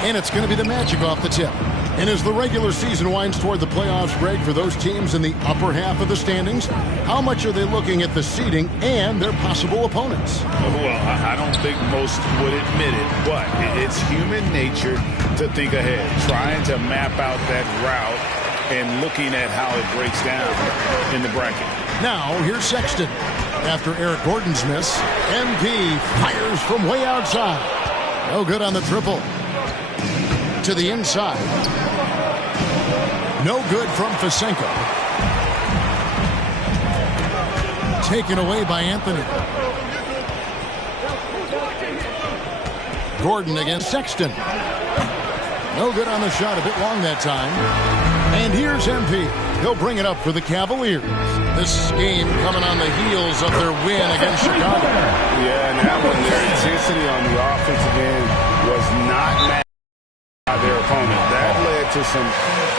And it's going to be the Magic off the tip. And as the regular season winds toward the playoffs, Greg, for those teams in the upper half of the standings, how much are they looking at the seeding and their possible opponents? Well, I don't think most would admit it, but it's human nature to think ahead, trying to map out that route and looking at how it breaks down in the bracket. Now, here's Sexton. After Eric Gordon's miss, MP fires from way outside. No good on the triple. To the inside. No good from Fasenko. Taken away by Anthony. Gordon against Sexton. No good on the shot, a bit long that time. And here's MP. He'll bring it up for the Cavaliers. This game coming on the heels of their win against Chicago. Yeah, and that one, their intensity on the offensive end was not matched by their opponent. That led to some...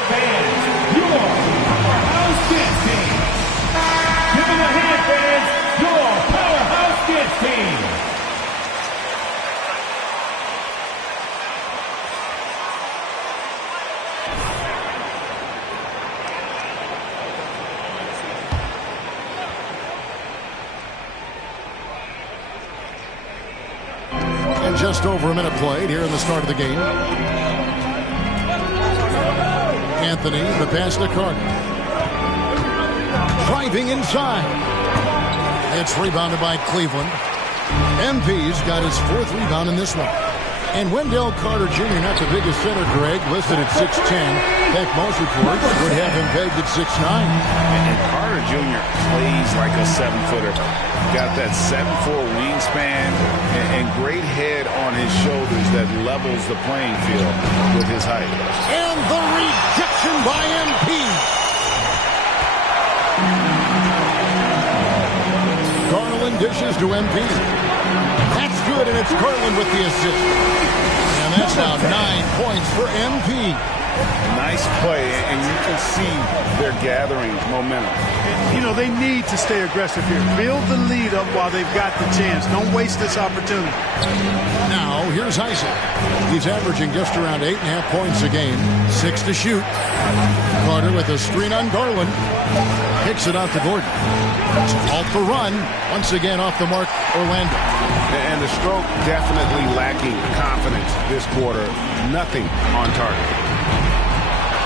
Fans, your Powerhouse Dance Team. Give them a hand, fans. Your Powerhouse Dance Team. And just over a minute played here in the start of the game. Anthony, the pass to Carter. Driving inside. It's rebounded by Cleveland. MP's got his fourth rebound in this one. And Wendell Carter Jr., not the biggest center, Greg, listed at 6'10". In fact, most reports would have him pegged at 6'9". And Carter Jr. plays like a 7-footer. Got that 7'4" wingspan and great head on his shoulders that levels the playing field with his height. And the rejection by MP. Garland dishes to MP. That's good, and it's Garland with the assist. And that's now 9 points for MP. Nice play, and you can see they're gathering momentum. You know, they need to stay aggressive here. Build the lead up while they've got the chance. Don't waste this opportunity. Now, here's Isaac. He's averaging just around 8.5 points a game. 6 to shoot. Carter with a screen on Garland. Kicks it out to Gordon. Off the run. Once again off the mark, Orlando. And the stroke definitely lacking confidence this quarter. Nothing on target.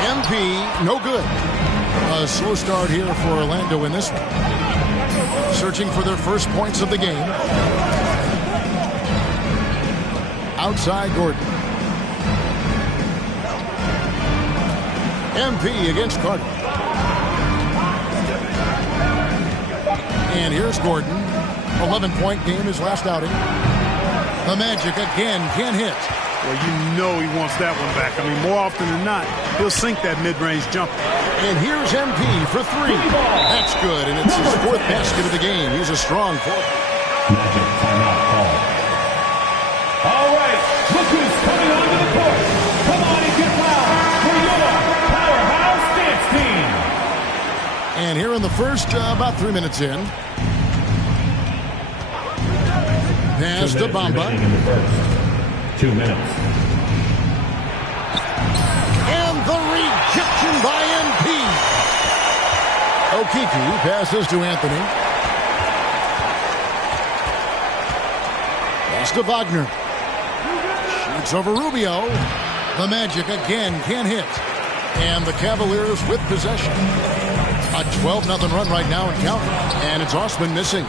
MP, no good. A slow start here for Orlando in this one. Searching for their first points of the game. Outside Gordon. MP against Carter. And here's Gordon. 11-point game his last outing. The Magic again can't hit. Well, you know he wants that one back. I mean, more often than not, he'll sink that mid-range jumper. And here's MP for three. That's good, and it's his fourth basket of the game. He's a strong fourth. Magic timeout call. All right, look who's coming onto the court. Come on and get loud for your powerhouse dance team. And here in the first, about 3 minutes in. Pass to Bamba. In the first. 2 minutes. And the rejection by MP. Okeke passes to Anthony. Pass to Wagner. Shoots over Rubio. The Magic again can't hit. And the Cavaliers with possession. A 12-0 run right now and counting. And it's Osman missing.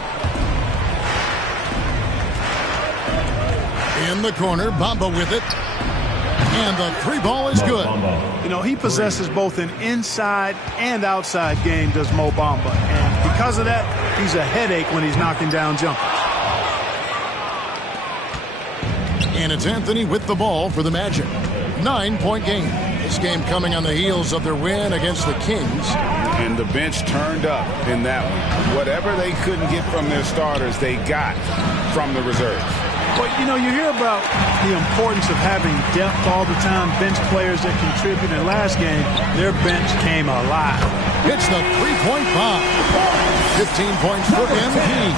In the corner, Bamba with it. And the three ball is good. You know, he possesses both an inside and outside game, does Mo Bamba. And because of that, he's a headache when he's knocking down jumpers. And it's Anthony with the ball for the Magic. 9-point game. This game coming on the heels of their win against the Kings. And the bench turned up in that one. Whatever they couldn't get from their starters, they got from the reserves. But, you know, you hear about the importance of having depth all the time, bench players that contribute. In last game, their bench came alive. It's the three-point bomb. 15 points for MP.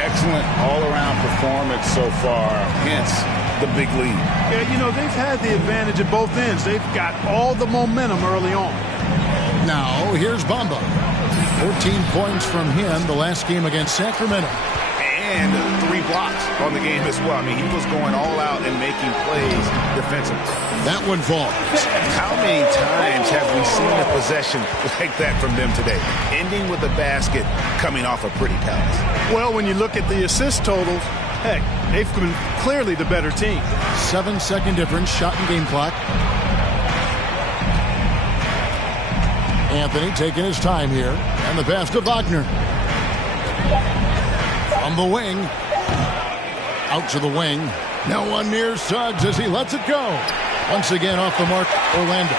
Excellent all-around performance so far, hence the big lead. Yeah, you know, they've had the advantage at both ends. They've got all the momentum early on. Now, here's Bamba. 14 points from him the last game against Sacramento. And 3 blocks on the game as well. I mean, he was going all out and making plays defensively. That one falls. How many times have we seen a possession like that from them today? Ending with a basket, coming off a pretty pass. Well, when you look at the assist totals, heck, they've been clearly the better team. 7-second difference, shot and game clock. Anthony taking his time here. And the pass to Wagner. From the wing. Out to the wing. Now one near Suggs as he lets it go. Once again off the mark, Orlando.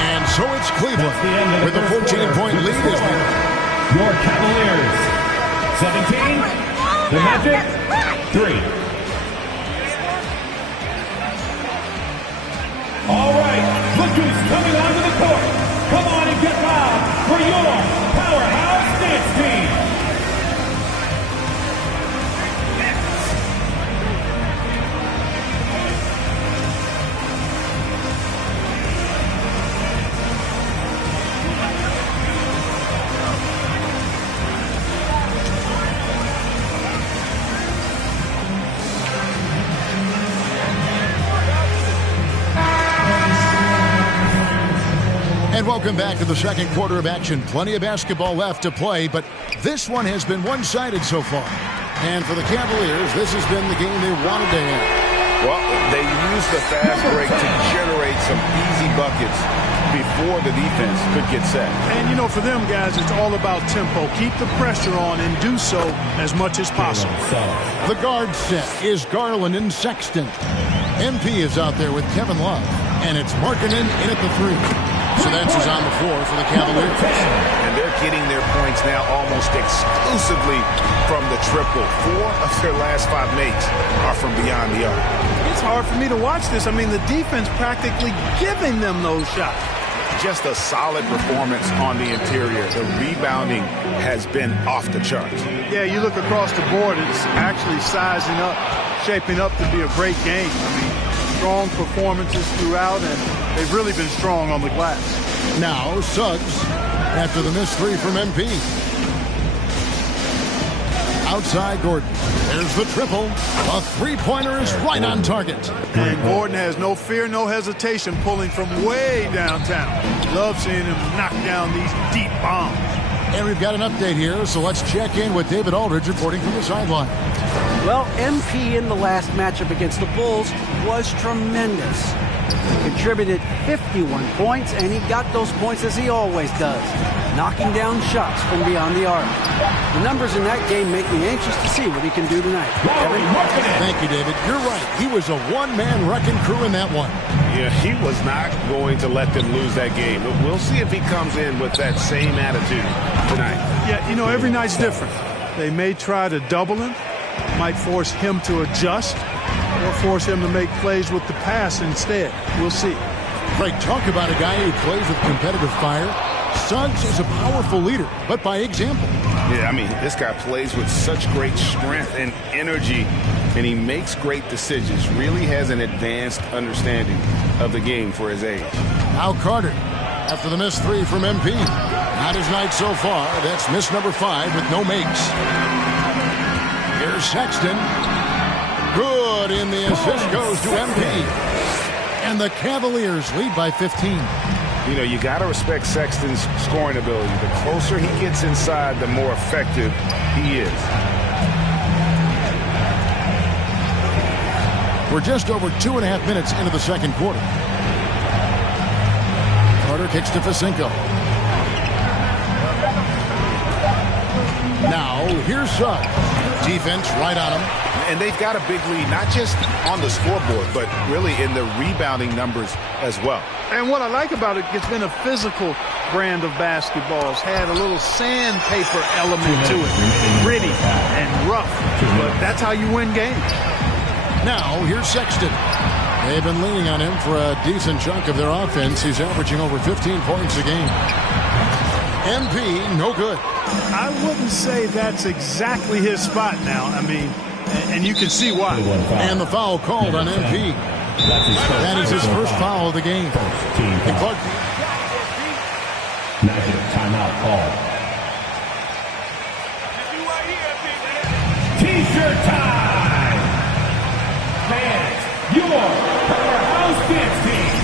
And so it's Cleveland with a 14-point lead. Your Cavaliers, 17. The Magic, 3. All right, look who's coming onto the court. Come on and get loud for your powerhouse dance team. And welcome back to the second quarter of action. Plenty of basketball left to play, but this one has been one-sided so far. And for the Cavaliers, this has been the game they wanted to have. Well, they used the fast break to generate some easy buckets before the defense could get set. And, you know, for them guys, it's all about tempo. Keep the pressure on and do so as much as possible. The guard set is Garland and Sexton. MP is out there with Kevin Love. And it's Markkanen in at the 3. So that's who's on the floor for the Cavaliers. And they're getting their points now almost exclusively from the triple. 4 of their last 5 makes are from beyond the arc. It's hard for me to watch this. I mean, the defense practically giving them those shots. Just a solid performance on the interior. The rebounding has been off the charts. Yeah, you look across the board, it's actually sizing up, shaping up to be a great game. I mean, strong performances throughout, and they've really been strong on the glass. Now, Suggs, after the missed 3 from MP. Outside Gordon. There's the triple. A three-pointer is right on target. And Gordon has no fear, no hesitation, pulling from way downtown. Love seeing him knock down these deep bombs. And we've got an update here, so let's check in with David Aldridge reporting from the sideline. Well, MP in the last matchup against the Bulls was tremendous. He contributed 51 points, and he got those points as he always does. knocking down shots from beyond the arc. The numbers in that game make me anxious to see what he can do tonight. Thank you, David. You're right. He was a one-man wrecking crew in that one. Yeah, he was not going to let them lose that game. But we'll see if he comes in with that same attitude tonight. Yeah, you know, every night's different. They may try to double him, might force him to adjust, or force him to make plays with the pass instead. We'll see. Great talk about a guy who plays with competitive fire. Suggs is a powerful leader, but by example. Yeah, I mean, this guy plays with such great strength and energy, and he makes great decisions. Really has an advanced understanding of the game for his age. Now Carter, after the missed three from MP. Not his night so far. That's miss number 5 with no makes. Here's Sexton. Good, and the assist goes to MP. And the Cavaliers lead by 15. You know, you got to respect Sexton's scoring ability. The closer he gets inside, the more effective he is. We're just over 2.5 minutes into the second quarter. Carter kicks to Facinko. Now, here's Suggs. Defense right on him. And they've got a big lead, not just on the scoreboard, but really in the rebounding numbers as well. And what I like about it, it's been a physical brand of basketball. It's had a little sandpaper element to it. Gritty and rough. But that's how you win games. Now, here's Sexton. They've been leaning on him for a decent chunk of their offense. He's averaging over 15 points a game. MP, no good. I wouldn't say that's exactly his spot now. I mean, and you can see why. And the foul called on MP. That is his first foul of the game. And Clark. Magic timeout call. T-shirt time! Fans, your powerhouse dance team.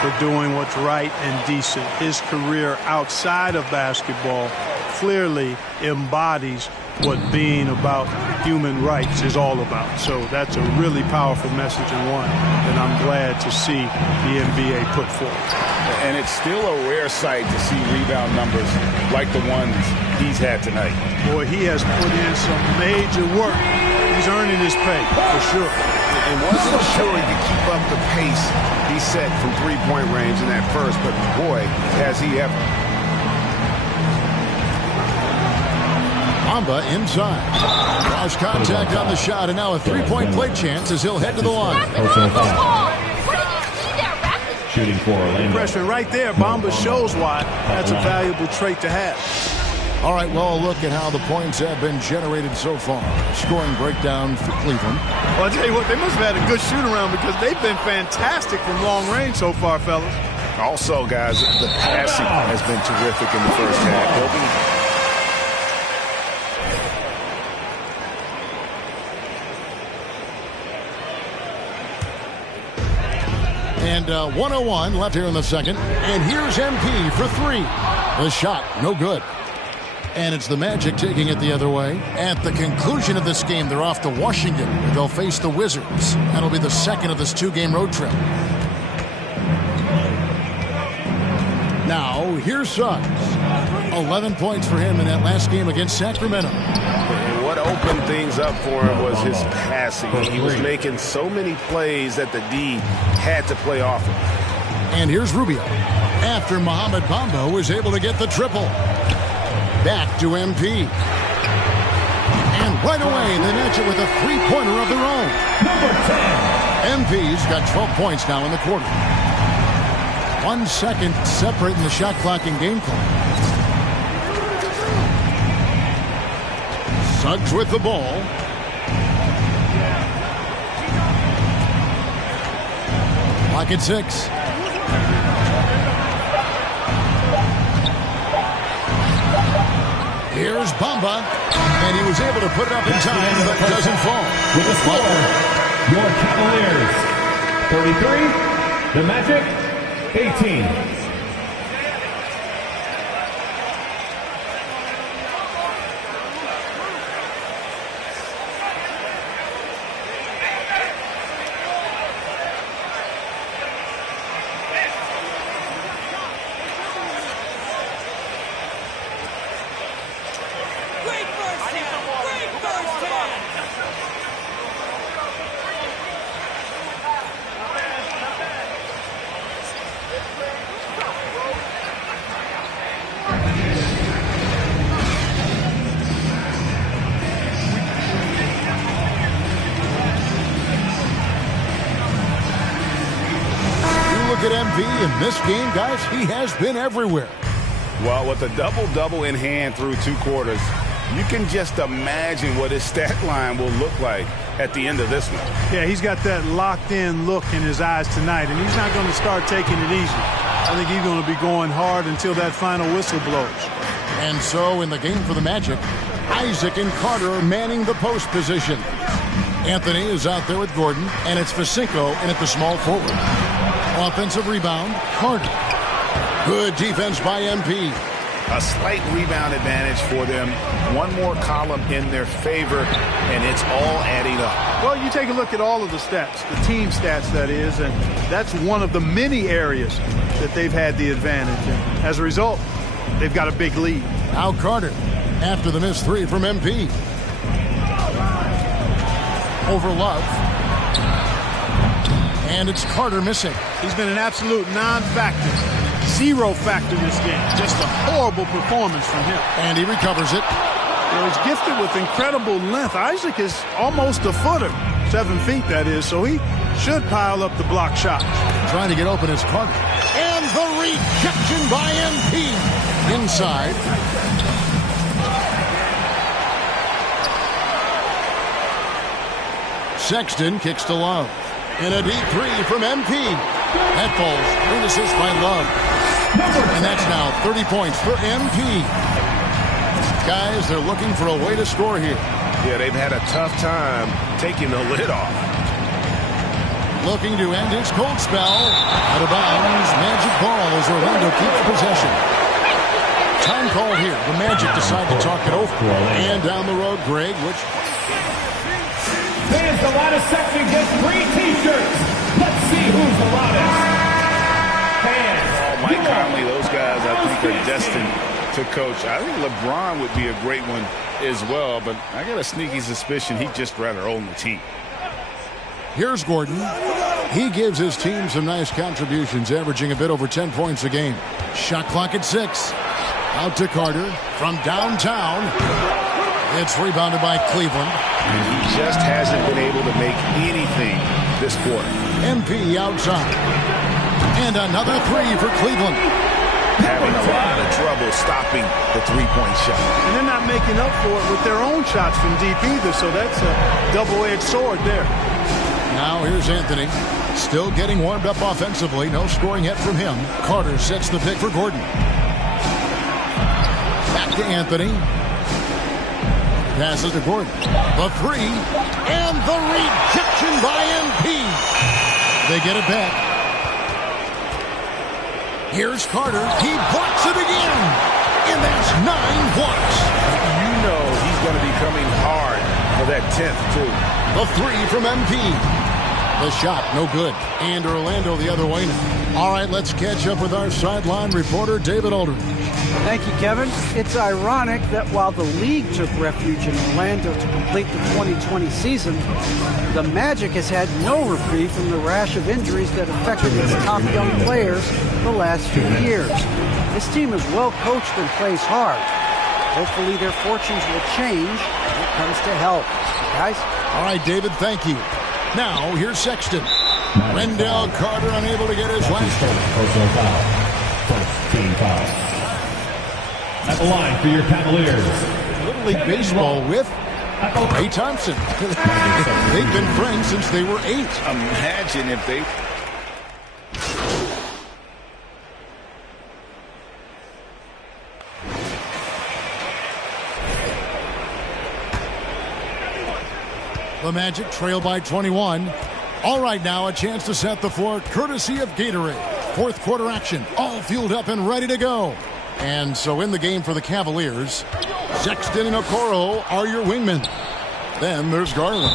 For doing what's right and decent. His career outside of basketball clearly embodies what being about human rights is all about. So that's a really powerful message, and one that I'm glad to see the NBA put forth. And it's still a rare sight to see rebound numbers like the ones he's had tonight. Boy, he has put in some major work. He's earning his pay, for sure. And wasn't sure he could keep up the pace he set from three-point range in that first, but boy, has he ever. Bamba inside. Draws contact on the shot, and now a three-point play chance as he'll head to the line. Shooting for Orlando. Freshman right there. Bamba shows why that's a valuable trait to have. All right, well, look at how the points have been generated so far. Scoring breakdown for Cleveland. Well, I'll tell you what, they must have had a good shoot-around because they've been fantastic from long range so far, fellas. Also, guys, the passing has been terrific in the first half. And 1:01 left here in the second. And here's MP for 3. The shot, no good. And it's the Magic taking it the other way. At the conclusion of this game, they're off to Washington, where they'll face the Wizards. That'll be the second of this 2-game road trip. Now, here's Suggs. 11 points for him in that last game against Sacramento. And what opened things up for him was his passing. He was making so many plays that the D had to play off him. And here's Rubio. After Mohamed Bamba was able to get the triple. Back to MP. And right away, they match it with a three-pointer of their own. Number 10. MP's got 12 points now in the quarter. 1 second separating the shot clock and game clock. Suggs with the ball. Clock at 6. Here's Bamba, and he was able to put it up in time, but doesn't fall. With the score, your Cavaliers 33, the Magic 18. Look at MP in this game, guys. He has been everywhere. Well, with a double-double in hand through 2 quarters, you can just imagine what his stat line will look like at the end of this one. Yeah, he's got that locked-in look in his eyes tonight, and he's not going to start taking it easy. I think he's going to be going hard until that final whistle blows. And so in the game for the Magic, Isaac and Carter are manning the post position. Anthony is out there with Gordon, and it's Facinko in at the small forward. Offensive rebound, Carter. Good defense by MP. A slight rebound advantage for them. One more column in their favor, and it's all adding up. Well, you take a look at all of the stats, the team stats, that is, and that's one of the many areas that they've had the advantage. And as a result, they've got a big lead. Now Carter, after the missed 3 from MP. Over Love. And it's Carter missing. He's been an absolute non-factor. 0 factor this game. Just a horrible performance from him. And he recovers it. He's gifted with incredible length. Isaac is almost a footer. 7 feet, that is. So he should pile up the block shots. Trying to get open is Carter. And the rejection by MP. Inside. Sexton kicks to Love. And a deep 3 from MP. That falls. Great assist by Love. And that's now 30 points for MP. Guys, they're looking for a way to score here. Yeah, they've had a tough time taking the lid off. Looking to end his cold spell. Out of bounds. Magic ball as Orlando keeps possession. Time call here. The Magic decide to talk it over. And down the road, Greg, which... Fans, the loudest section gets free T-shirts. Let's see who's the loudest. Fans. Oh, Mike Conley, those guys I think are destined to coach. I think LeBron would be a great one as well, but I got a sneaky suspicion he'd just rather own the team. Here's Gordon. He gives his team some nice contributions, averaging a bit over 10 points a game. Shot clock at 6. Out to Carter from downtown. It's rebounded by Cleveland. And he just hasn't been able to make anything this quarter. MP outside. And another 3 for Cleveland. Having a lot of trouble stopping the three-point shot. And they're not making up for it with their own shots from deep either, so that's a double-edged sword there. Now here's Anthony. Still getting warmed up offensively. No scoring yet from him. Carter sets the pick for Gordon. Back to Anthony. Passes to Gordon. The 3. And the rejection by MP. They get it back. Here's Carter. He blocks it again. And that's 9 blocks. You know he's going to be coming hard for that 10th, too. The 3 from MP. The shot, no good. And Orlando the other way now. All right, let's catch up with our sideline reporter, David Aldridge. Thank you, Kevin. It's ironic that while the league took refuge in Orlando to complete the 2020 season, the Magic has had no reprieve from the rash of injuries that affected its top young players the last few years. This team is well coached and plays hard. Hopefully their fortunes will change when it comes to health. Guys? All right, David, thank you. Now, here's Sexton. Wendell Carter unable to get his last shot. Personal foul. First team foul. At the line for your Cavaliers. Little League Baseball with Ray Thompson. They've been friends since they were 8. Imagine if they... The Magic trail by 21. All right, now a chance to set the floor courtesy of Gatorade. Fourth quarter action, all fueled up and ready to go. And so in the game for the Cavaliers, Sexton and Okoro are your wingmen. Then there's Garland.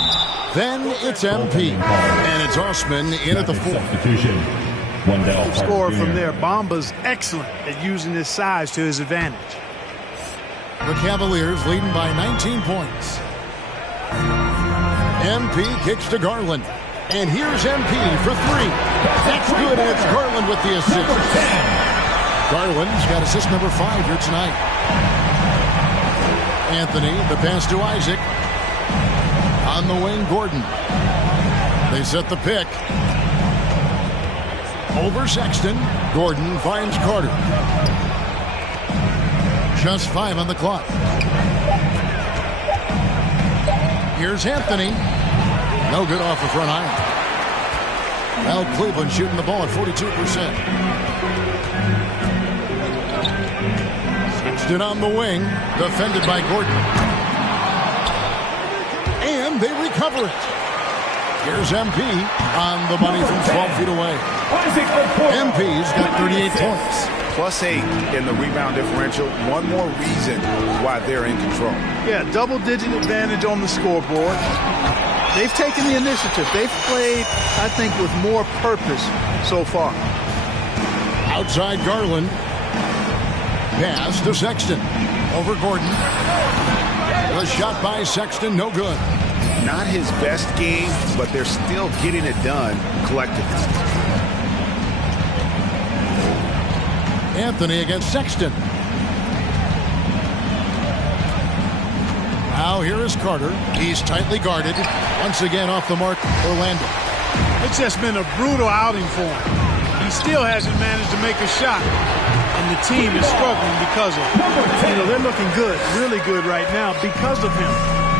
Then it's MP. And it's Osman in at the 4. Substitution. Wendell Carter Score Jr. from there. Bamba's excellent at using his size to his advantage. The Cavaliers leading by 19 points. MP kicks to Garland. And here's MP for three. That's good, and it's Garland with the assist. Garland's got assist number 5 here tonight. Anthony, the pass to Isaac. On the wing, Gordon. They set the pick. Over Sexton. Gordon finds Carter. Just 5 on the clock. Here's Anthony. No good off the front iron. Well, Cleveland shooting the ball at 42%. Sexton on the wing. Defended by Gordon. And they recover it. Here's MP on the money from 12 feet away. MP's got 38 points. +8 in the rebound differential. One more reason why they're in control. Yeah, double-digit advantage on the scoreboard. They've taken the initiative. They've played, I think, with more purpose so far. Outside Garland. Pass to Sexton. Over Gordon. The shot by Sexton, no good. Not his best game, but they're still getting it done collectively. Anthony against Sexton. Now here is Carter. He's tightly guarded. Once again off the mark, Orlando. It's just been a brutal outing for him. He still hasn't managed to make a shot. And the team is struggling because of it. You know, they're looking good, really good right now because of him.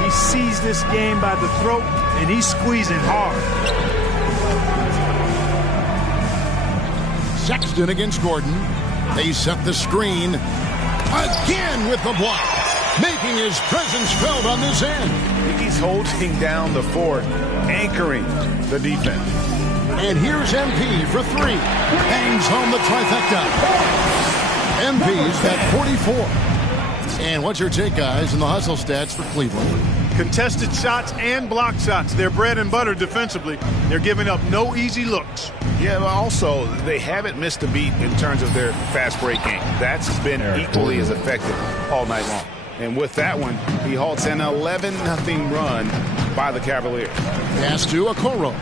He sees this game by the throat, and he's squeezing hard. Sexton against Gordon. They set the screen. Again with the block. Making his presence felt on this end. He's holding down the fort, anchoring the defense. And here's MP for 3. Hangs home the trifecta. MP's got 44. And what's your take, guys, in the hustle stats for Cleveland? Contested shots and block shots. They're bread and butter defensively. They're giving up no easy looks. Yeah, but also, they haven't missed a beat in terms of their fast break game. That's been equally as effective all night long. And with that one, he halts an 11-0 run by the Cavaliers. Pass to Okoro.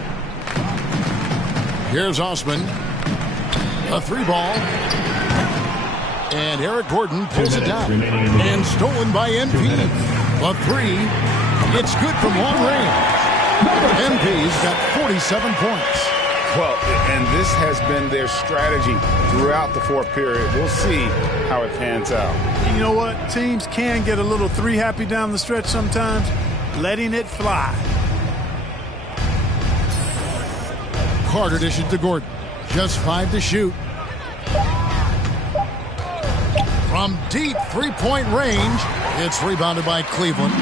Here's Osman. A 3-ball. And Eric Gordon pulls it down. And stolen by MP. A 3. It's good from long range. MP's got 47 points. Well, and this has been their strategy throughout the fourth period. We'll see how it pans out. You know what? Teams can get a little 3-happy down the stretch sometimes. Letting it fly. Carter dishes to Gordon. Just 5 to shoot. From deep 3-point range, it's rebounded by Cleveland.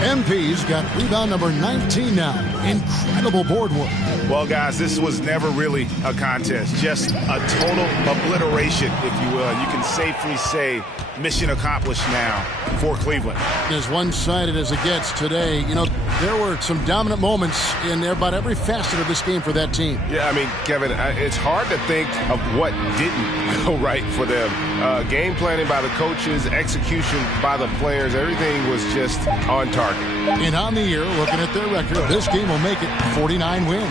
MP's got rebound number 19 now. Incredible board work. Well, guys, this was never really a contest. Just a total obliteration, if you will. You can safely say mission accomplished now for Cleveland. As one-sided as it gets today, you know, there were some dominant moments in about every facet of this game for that team. Yeah, I mean, Kevin, it's hard to think of what didn't go right for them. Game planning by the coaches, execution by the players, everything was just on target. And on the year, looking at their record, this game will make it 49 wins.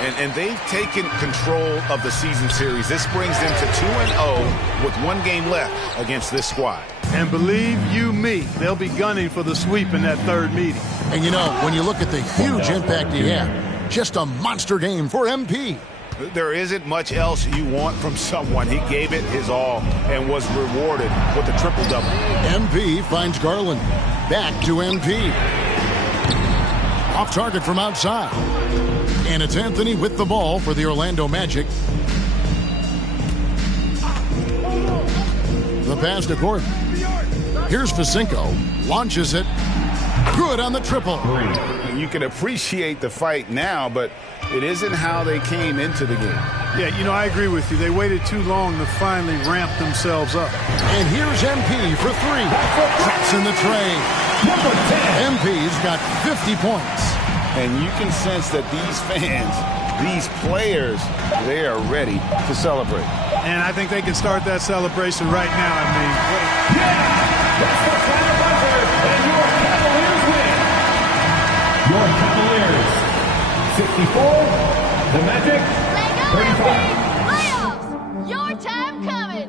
And they've taken control of the season series. This brings them to 2-0 with 1 game left against this squad. And believe you me, they'll be gunning for the sweep in that third meeting. And you know, when you look at the huge impact he had, just a monster game for MP. There isn't much else you want from someone. He gave it his all and was rewarded with a triple-double. MP finds Garland. Back to MP. Off target from outside. And it's Anthony with the ball for the Orlando Magic. The pass to Gordon. Here's Facinko. Launches it. Good on the triple. You can appreciate the fight now, but it isn't how they came into the game. Yeah, you know, I agree with you. They waited too long to finally ramp themselves up. And here's MP for 3. Traps in the tray. MP's got 50 points. And you can sense that these fans, these players, they are ready to celebrate. And I think they can start that celebration right now. I mean, That's the final buzzer, and your Cavaliers win. Your Cavaliers The Magic, 35. Playoffs! Your time coming!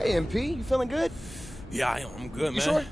Hey, MP, you feeling good? Yeah, I'm good, man. You sure?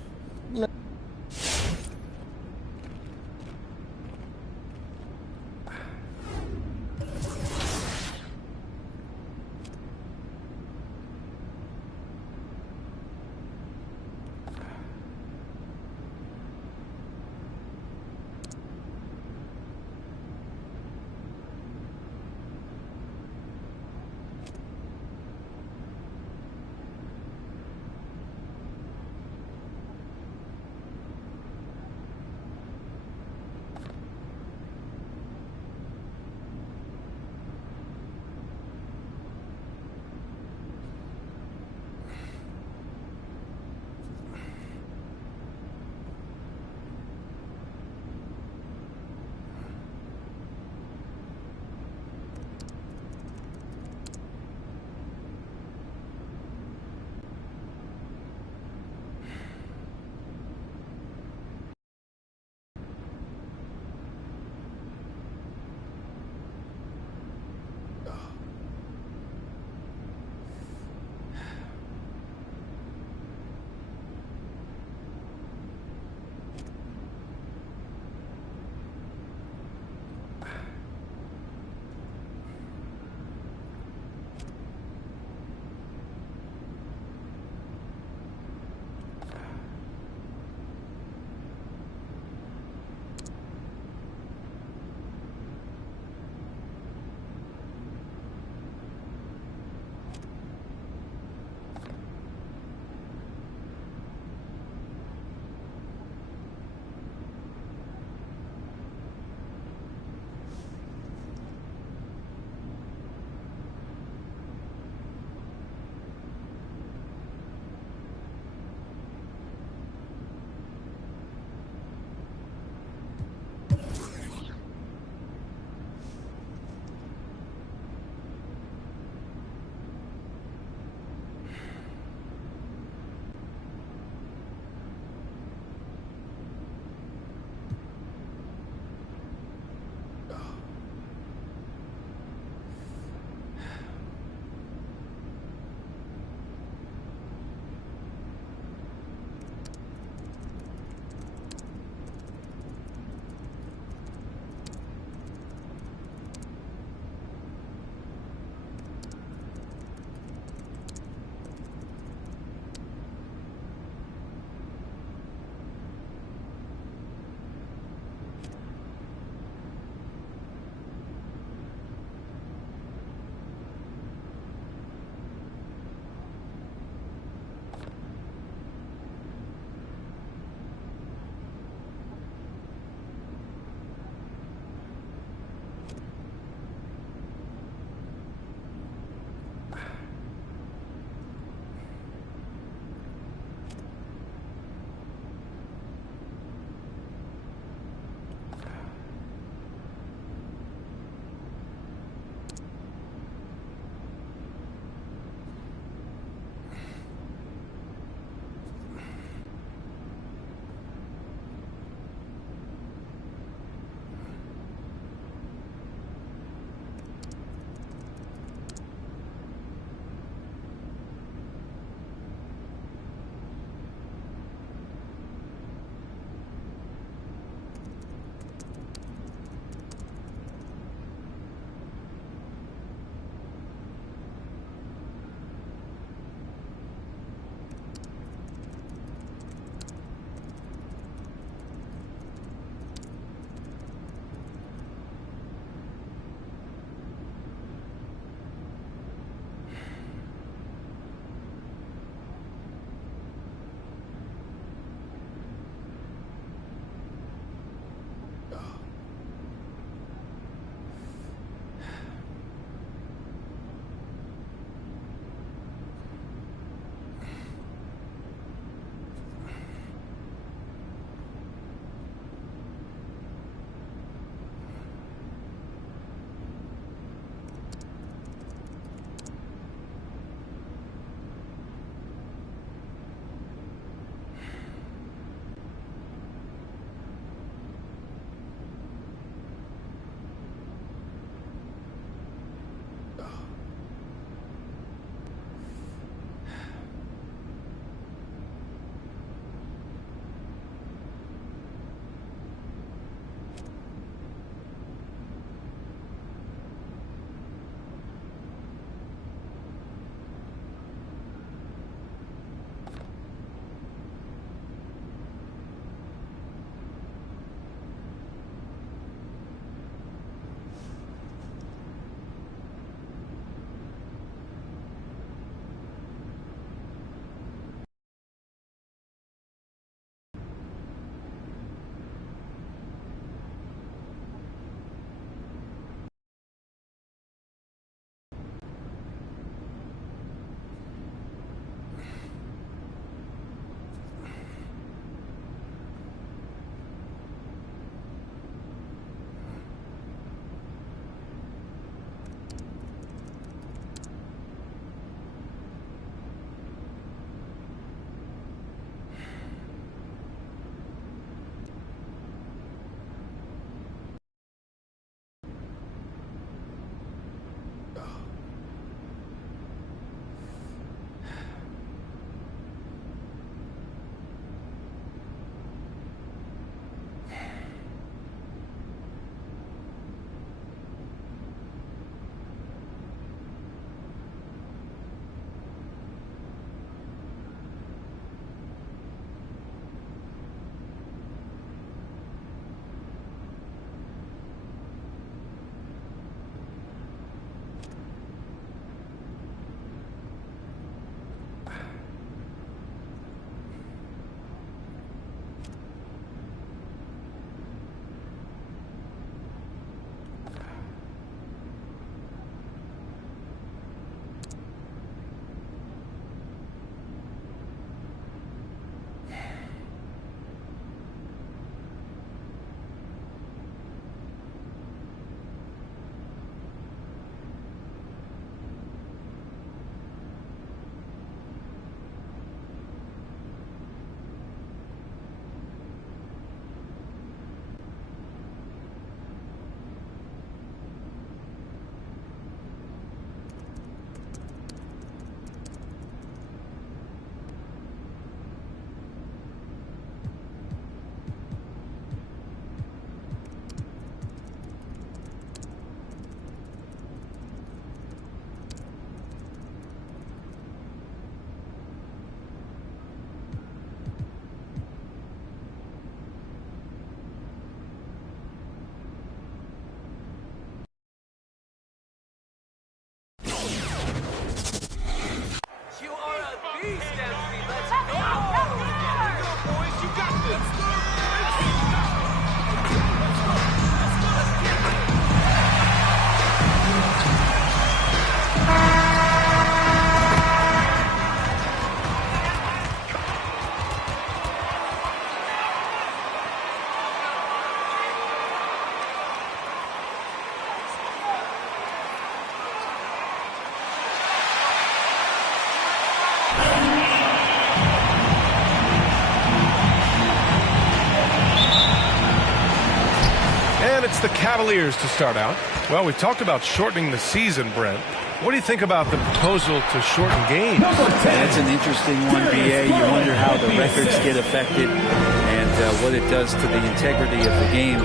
And it's the Cavaliers to start out. Well, we've talked about shortening the season, Brent. What do you think about the proposal to shorten games? That's an interesting one, B.A. You wonder how the records get affected and what it does to the integrity of the game.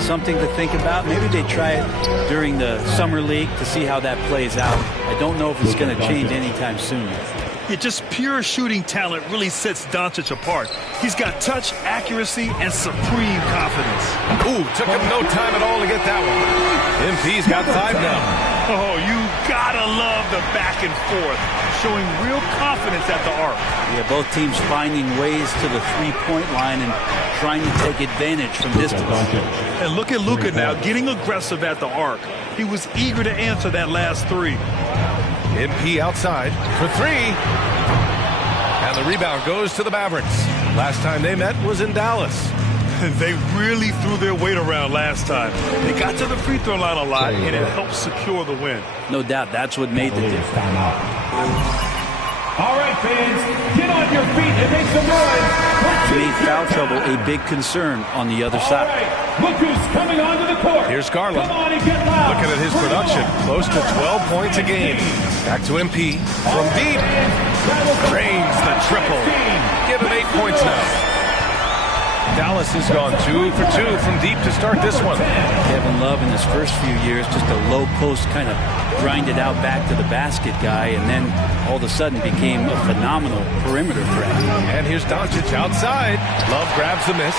Something to think about. Maybe they try it during the summer league to see how that plays out. I don't know if it's going to change anytime soon. Yeah, just pure shooting talent really sets Doncic apart. He's got touch, accuracy, and supreme confidence. Ooh, took him no time at all to get that one. MP's got 5 now. Oh, you gotta love the back and forth, showing real confidence at the arc. Yeah, both teams finding ways to the three-point line and trying to take advantage from distance. And look at Luka now, getting aggressive at the arc. He was eager to answer that last three. MP outside for 3. And the rebound goes to the Mavericks. Last time they met was in Dallas. They really threw their weight around last time. They got to the free throw line a lot, and it helped secure the win. No doubt, that's what made the difference. All right, fans, get on your feet and make some noise. Made foul trouble a big concern on the other side. Right. Look who's coming onto the court. Here's Garland. Come on and get loud. Looking at his production, close to 12 points a game. Back to MP from deep. Drains the triple. Give him 8 points now. Dallas has gone 2 for 2 from deep to start this one. Kevin Love in his first few years, just a low post kind of grinded out back to the basket guy, and then all of a sudden became a phenomenal perimeter threat. And here's Doncic outside. Love grabs the miss.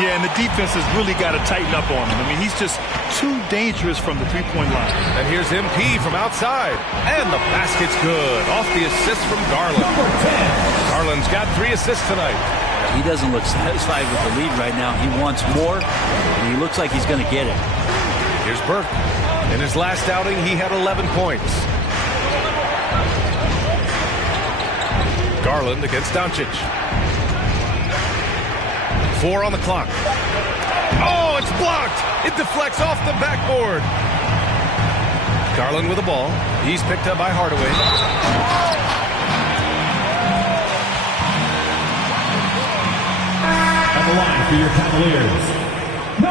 Yeah, and the defense has really got to tighten up on him. I mean, he's just too dangerous from the three-point line. And here's MP from outside. And the basket's good. Off the assist from Garland. Garland's got 3 assists tonight. He doesn't look satisfied with the lead right now. He wants more, and he looks like he's going to get it. Here's Burke. In his last outing, he had 11 points. Garland against Doncic. 4 on the clock. Oh, it's blocked. It deflects off the backboard. Garland with the ball. He's picked up by Hardaway. At the line for your Cavaliers.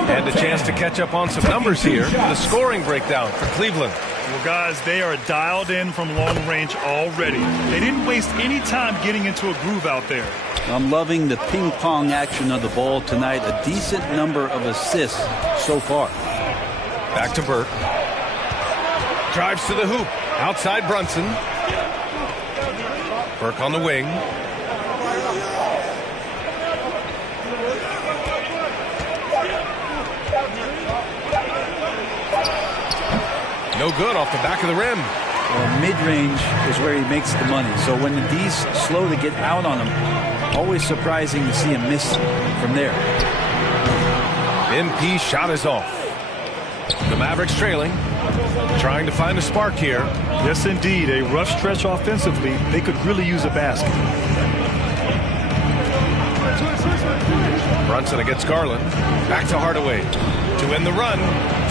And a chance to catch up on some numbers here. The scoring breakdown for Cleveland. Well, guys, they are dialed in from long range already. They didn't waste any time getting into a groove out there. I'm loving the ping-pong action of the ball tonight. A decent number of assists so far. Back to Burke. Drives to the hoop. Outside Brunson. Burke on the wing. No good off the back of the rim. Well, mid-range is where he makes the money. So when the D's slow to get out on him, always surprising to see him miss from there. MP shot is off. The Mavericks trailing. Trying to find a spark here. Yes, indeed. A rough stretch offensively. They could really use a basket. Brunson against Garland. Back to Hardaway. To end the run.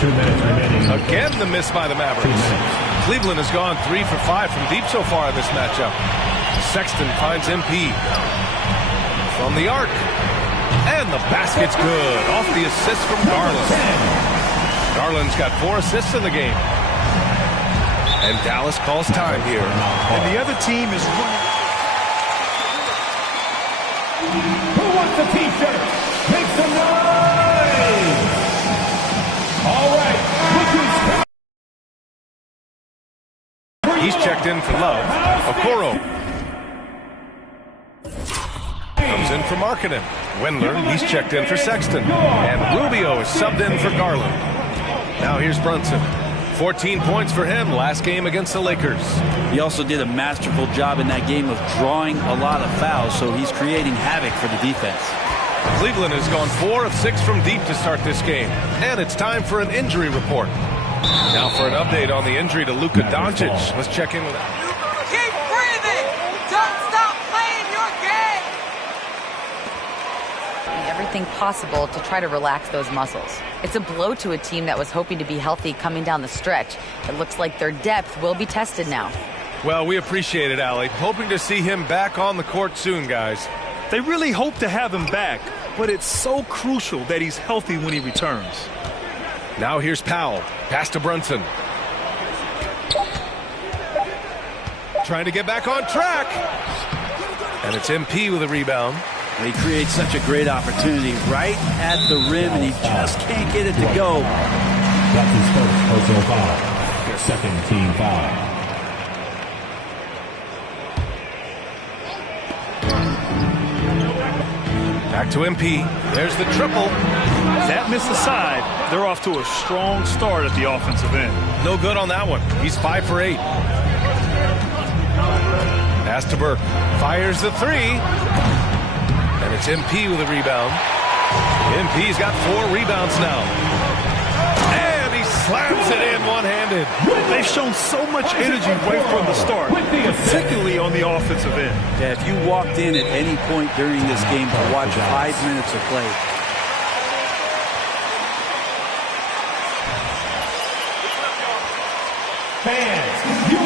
2 minutes remaining. Again, the miss by the Mavericks. Cleveland has gone 3 for 5 from deep so far in this matchup. Sexton finds MP. From the arc. And the basket's good. Off the assist from Garland. Garland's got 4 assists in the game. And Dallas calls time here. And the other team is running. Who wants a t-shirt? Make some noise! All right. He's checked in for Love. Okoro comes in for Markkanen. Wendler, he's checked in for Sexton. And Rubio is subbed in for Garland. Now here's Brunson. 14 points for him last game against the Lakers. He also did a masterful job in that game of drawing a lot of fouls, so he's creating havoc for the defense. Cleveland has gone 4 of 6 from deep to start this game. And it's time for an injury report. Now for an update on the injury to Luka Doncic. Let's check in with that. Keep breathing! Don't stop playing your game! Everything possible to try to relax those muscles. It's a blow to a team that was hoping to be healthy coming down the stretch. It looks like their depth will be tested now. Well, we appreciate it, Allie. Hoping to see him back on the court soon, guys. They really hope to have him back, but it's so crucial that he's healthy when he returns. Now here's Powell. Pass to Brunson. Trying to get back on track. And it's MP with a rebound. He creates such a great opportunity right at the rim, and he just can't get it to go. That's his first personal foul. Their second team foul. Back to MP. There's the triple. That missed aside. They're off to a strong start at the offensive end. No good on that one. He's 5 for 8. Pass to Burke. Fires the three. And it's MP with a rebound. MP's got 4 rebounds now. And he slams it in one-handed. They've shown so much energy right from the start, particularly on the offensive end. Yeah, if you walked in at any point during this game to watch 5 minutes of play, Fans, your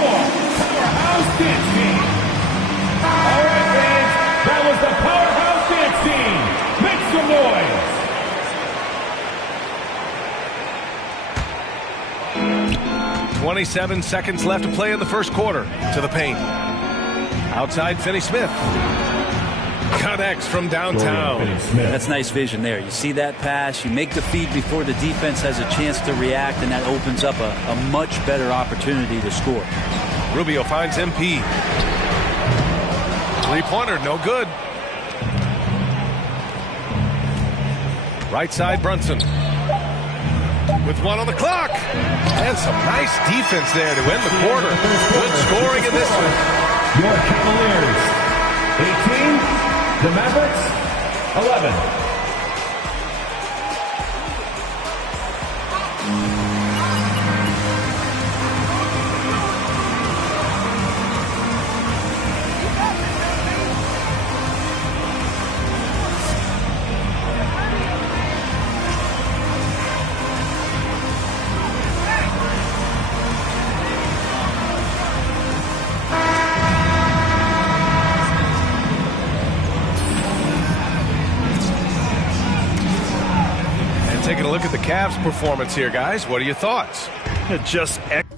Powerhouse Dance Team. All right, fans, that was the Powerhouse Dance Team. Make some noise. 27 seconds left to play in the first quarter. To the paint. Outside, Finney-Smith. Connects from downtown. That's nice vision there. You see that pass, you make the feed before the defense has a chance to react, and that opens up a much better opportunity to score. Rubio finds MP. Three-pointer, no good. Right side, Brunson. With 1 on the clock. And some nice defense there to end the quarter. Good scoring in this one. Your Cavaliers, 18. The Mavericks, 11. Taking a look at the Cavs' performance here, guys. What are your thoughts? Just excellent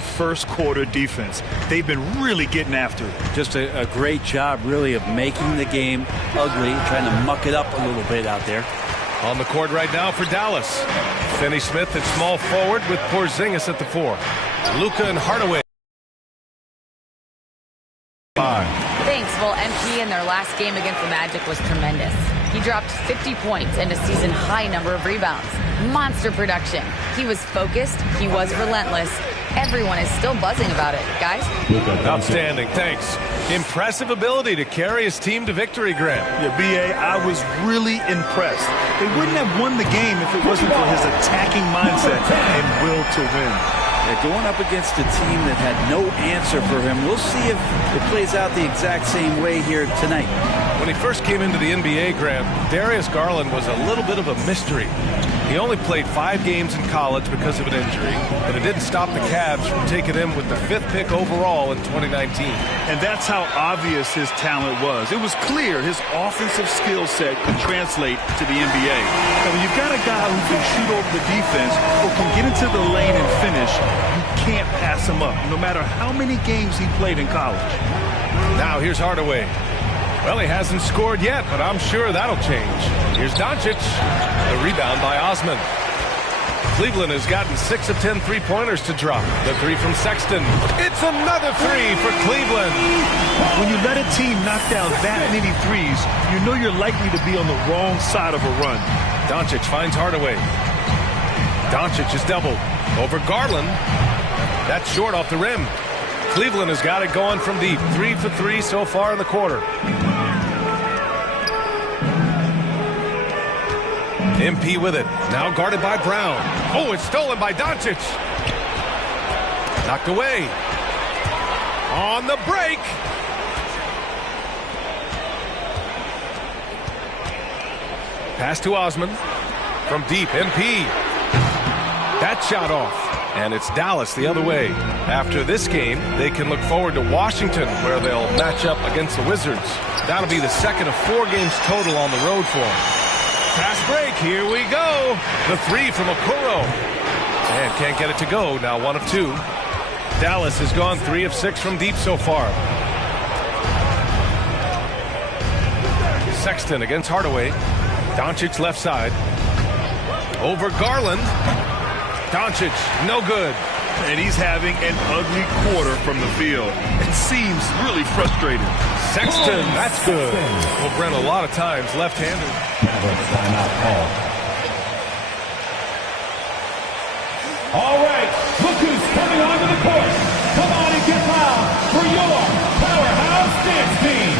first quarter defense. They've been really getting after it. Just a great job, really, of making the game ugly, trying to muck it up a little bit out there. On the court right now for Dallas. Finney-Smith at small forward with Porzingis at the 4. Luka and Hardaway. Thanks. Well, MP in their last game against the Magic was tremendous. He dropped 50 points and a season-high number of rebounds. Monster production. He was focused. He was relentless. Everyone is still buzzing about it, guys. Outstanding. Thanks. Impressive ability to carry his team to victory, Grant. Yeah, B.A., I was really impressed. They wouldn't have won the game if it wasn't for his attacking mindset and will to win. They're going up against a team that had no answer for him. We'll see if it plays out the exact same way here tonight. When he first came into the NBA, Grant, Darius Garland was a little bit of a mystery. He only played 5 games in college because of an injury, but it didn't stop the Cavs from taking him with the 5th pick overall in 2019. And that's how obvious his talent was. It was clear his offensive skill set could translate to the NBA. And when you've got a guy who can shoot over the defense or can get into the lane and finish, you can't pass him up, no matter how many games he played in college. Now here's Hardaway. Well, he hasn't scored yet, but I'm sure that'll change. Here's Doncic. The rebound by Osman. Cleveland has gotten 6 of 10 three-pointers to drop. The 3 from Sexton. It's another 3 for Cleveland. When you let a team knock down that many threes, you know you're likely to be on the wrong side of a run. Doncic finds Hardaway. Doncic is doubled over Garland. That's short off the rim. Cleveland has got it going from deep. 3 for 3 so far in the quarter. MP with it. Now guarded by Brown. Oh, it's stolen by Doncic. Knocked away. On the break. Pass to Osman. From deep, MP. That shot off. And it's Dallas the other way. After this game, they can look forward to Washington, where they'll match up against the Wizards. That'll be the second of 4 games total on the road for them. Fast break, here we go. The 3 from Okoro. And can't get it to go, now 1 of 2. Dallas has gone 3 of 6 from deep so far. Sexton against Hardaway. Doncic left side. Over Garland. Doncic, no good. And he's having an ugly quarter from the field. It seems really frustrating. Sexton, that's good. Well, Brent, a lot of times left-handed. Timeout call. All right, look who's coming onto the court. Come on and get loud for your Powerhouse Dance Team.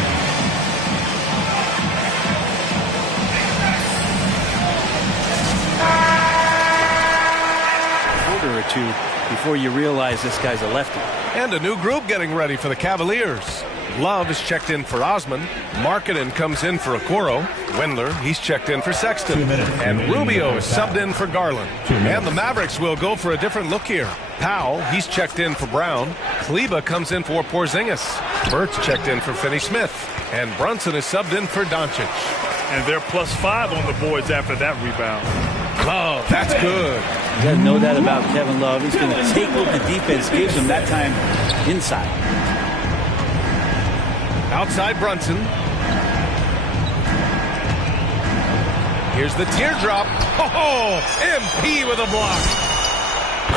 Or two before you realize this guy's a lefty. And a new group getting ready for the Cavaliers. Love is checked in for Osman. Markkanen comes in for Okoro. Wendler, he's checked in for Sexton. And Rubio is subbed in for Garland. And the Mavericks will go for a different look here. Powell, he's checked in for Brown. Kleber comes in for Porzingis. Burt's checked in for Finney-Smith. And Brunson is subbed in for Doncic. And they're +5 on the boards after that rebound. Love, that's good. You got to know that about Kevin Love. He's going to take what the defense gives him, that time inside. Outside Brunson. Here's the teardrop. Oh, MP with a block.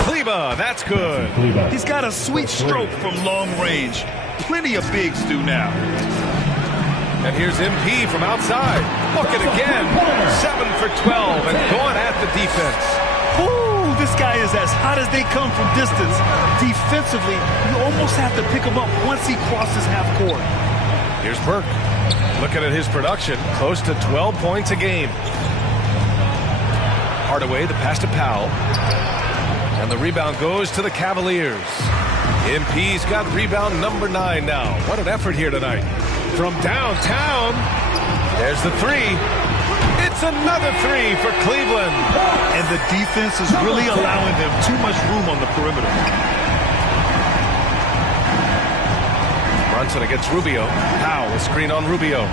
Kleber, that's good. He's got a sweet stroke from long range. Plenty of bigs do now. And here's MP from outside. Bucket again. 7 for 12 and going at the defense. Ooh, this guy is as hot as they come from distance. Defensively, you almost have to pick him up once he crosses half court. Here's Burke. Looking at his production, close to 12 points a game. Hardaway, the pass to Powell. And the rebound goes to the Cavaliers. MP's got rebound number 9 now. What an effort here tonight. From downtown, there's the 3. It's another 3 for Cleveland. And the defense is really allowing them too much room on the perimeter. Brunson against Rubio. Powell, a screen on Rubio.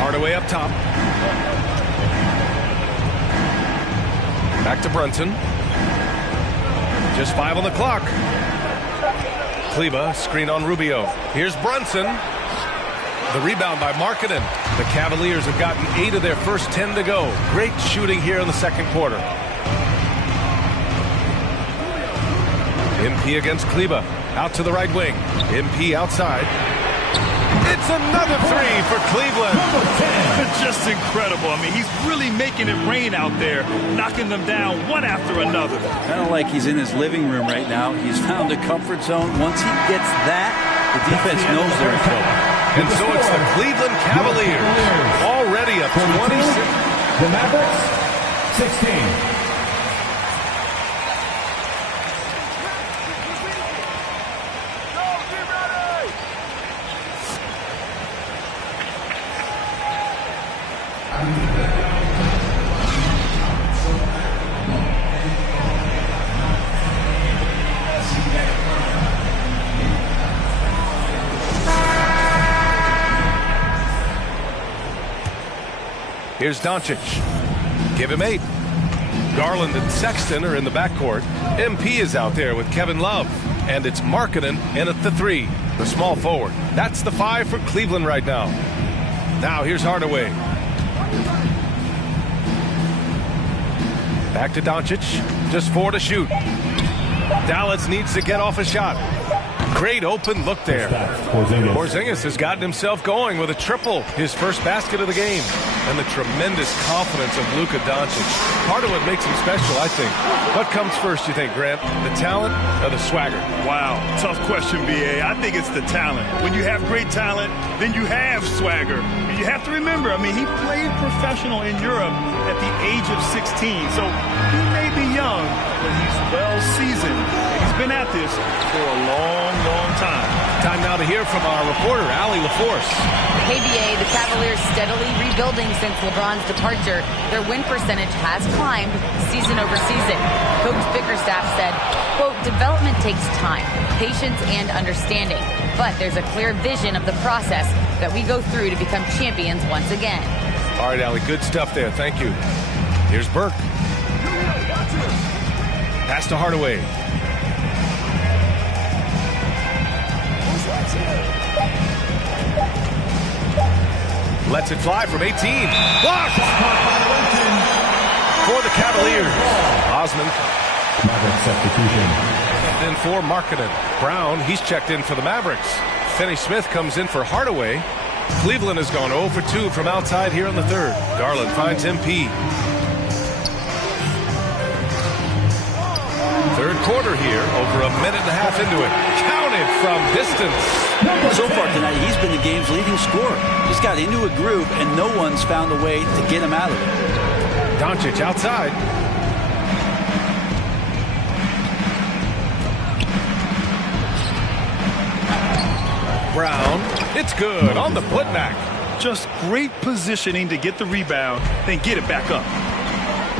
Hardaway up top. Back to Brunson. Just 5 on the clock. Kleber, screen on Rubio. Here's Brunson. The rebound by Markkanen. The Cavaliers have gotten 8 of their first 10 to go. Great shooting here in the second quarter. MP against Kleber. Out to the right wing. MP outside. It's another 3 for Cleveland. Just incredible. I mean, he's really making it rain out there, knocking them down one after another. Kind of like he's in his living room right now. He's found a comfort zone. Once he gets that, the defense knows they're in trouble. And so it's the Cleveland Cavaliers already up 26. The Mavericks, 16. Here's Doncic. Give him 8. Garland and Sexton are in the backcourt. MP is out there with Kevin Love. And it's Markkanen in at the 3, the small forward. That's the 5 for Cleveland right now. Now here's Hardaway. Back to Doncic. Just 4 to shoot. Dallas needs to get off a shot. Great open look there. Porzingis has gotten himself going with a triple, his first basket of the game. And the tremendous confidence of Luka Doncic. Part of what makes him special, I think. What comes first, you think, Grant? The talent or the swagger? Wow, tough question, B.A. I think it's the talent. When you have great talent, then you have swagger. And you have to remember, I mean, he played professional in Europe at the age of 16. So he may be young, but he's well seasoned. He's been at this for a long, long time. Time now to hear from our reporter, Allie LaForce. KBA, the Cavaliers steadily rebuilding since LeBron's departure. Their win percentage has climbed season over season. Coach Bickerstaff said, quote, development takes time, patience, and understanding. But there's a clear vision of the process that we go through to become champions once again. All right, Allie, good stuff there. Thank you. Here's Burke. Pass to Hardaway. Lets it fly from 18. Blocked! For the Cavaliers. Osman. Maverick substitution. In for Markkanen. Brown, he's checked in for the Mavericks. Finney Smith comes in for Hardaway. Cleveland has gone 0 for 2 from outside here in the third. Garland finds MP. Third quarter here, over a minute and a half into it. Counted from distance. So far tonight, he's been the game's leading scorer. He's got into a groove, and no one's found a way to get him out of it. Doncic outside. Brown, it's good on the putback. Just great positioning to get the rebound, then get it back up.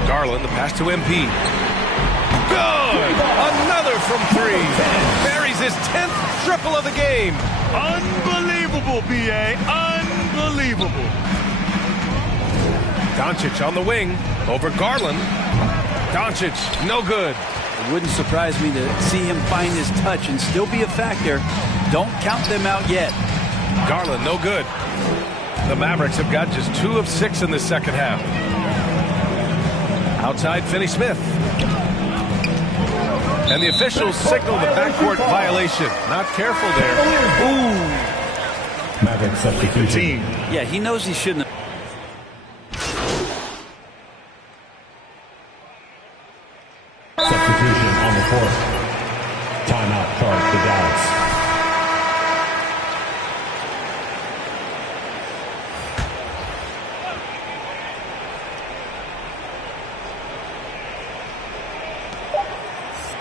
Garland, the pass to MP. Good! Another from three. Buries his 10th triple of the game. Unbelievable, B.A. Unbelievable. Doncic on the wing over Garland. Doncic, no good. It wouldn't surprise me to see him find his touch and still be a factor. Don't count them out yet. Garland, no good. The Mavericks have got just 2 of 6 in the second half. Outside, Finney Smith. And the officials signal the backcourt violation. Not careful there. Ooh. Maverick substitution. Yeah, he knows he shouldn't have. Substitution on the court. Timeout charge for Dallas.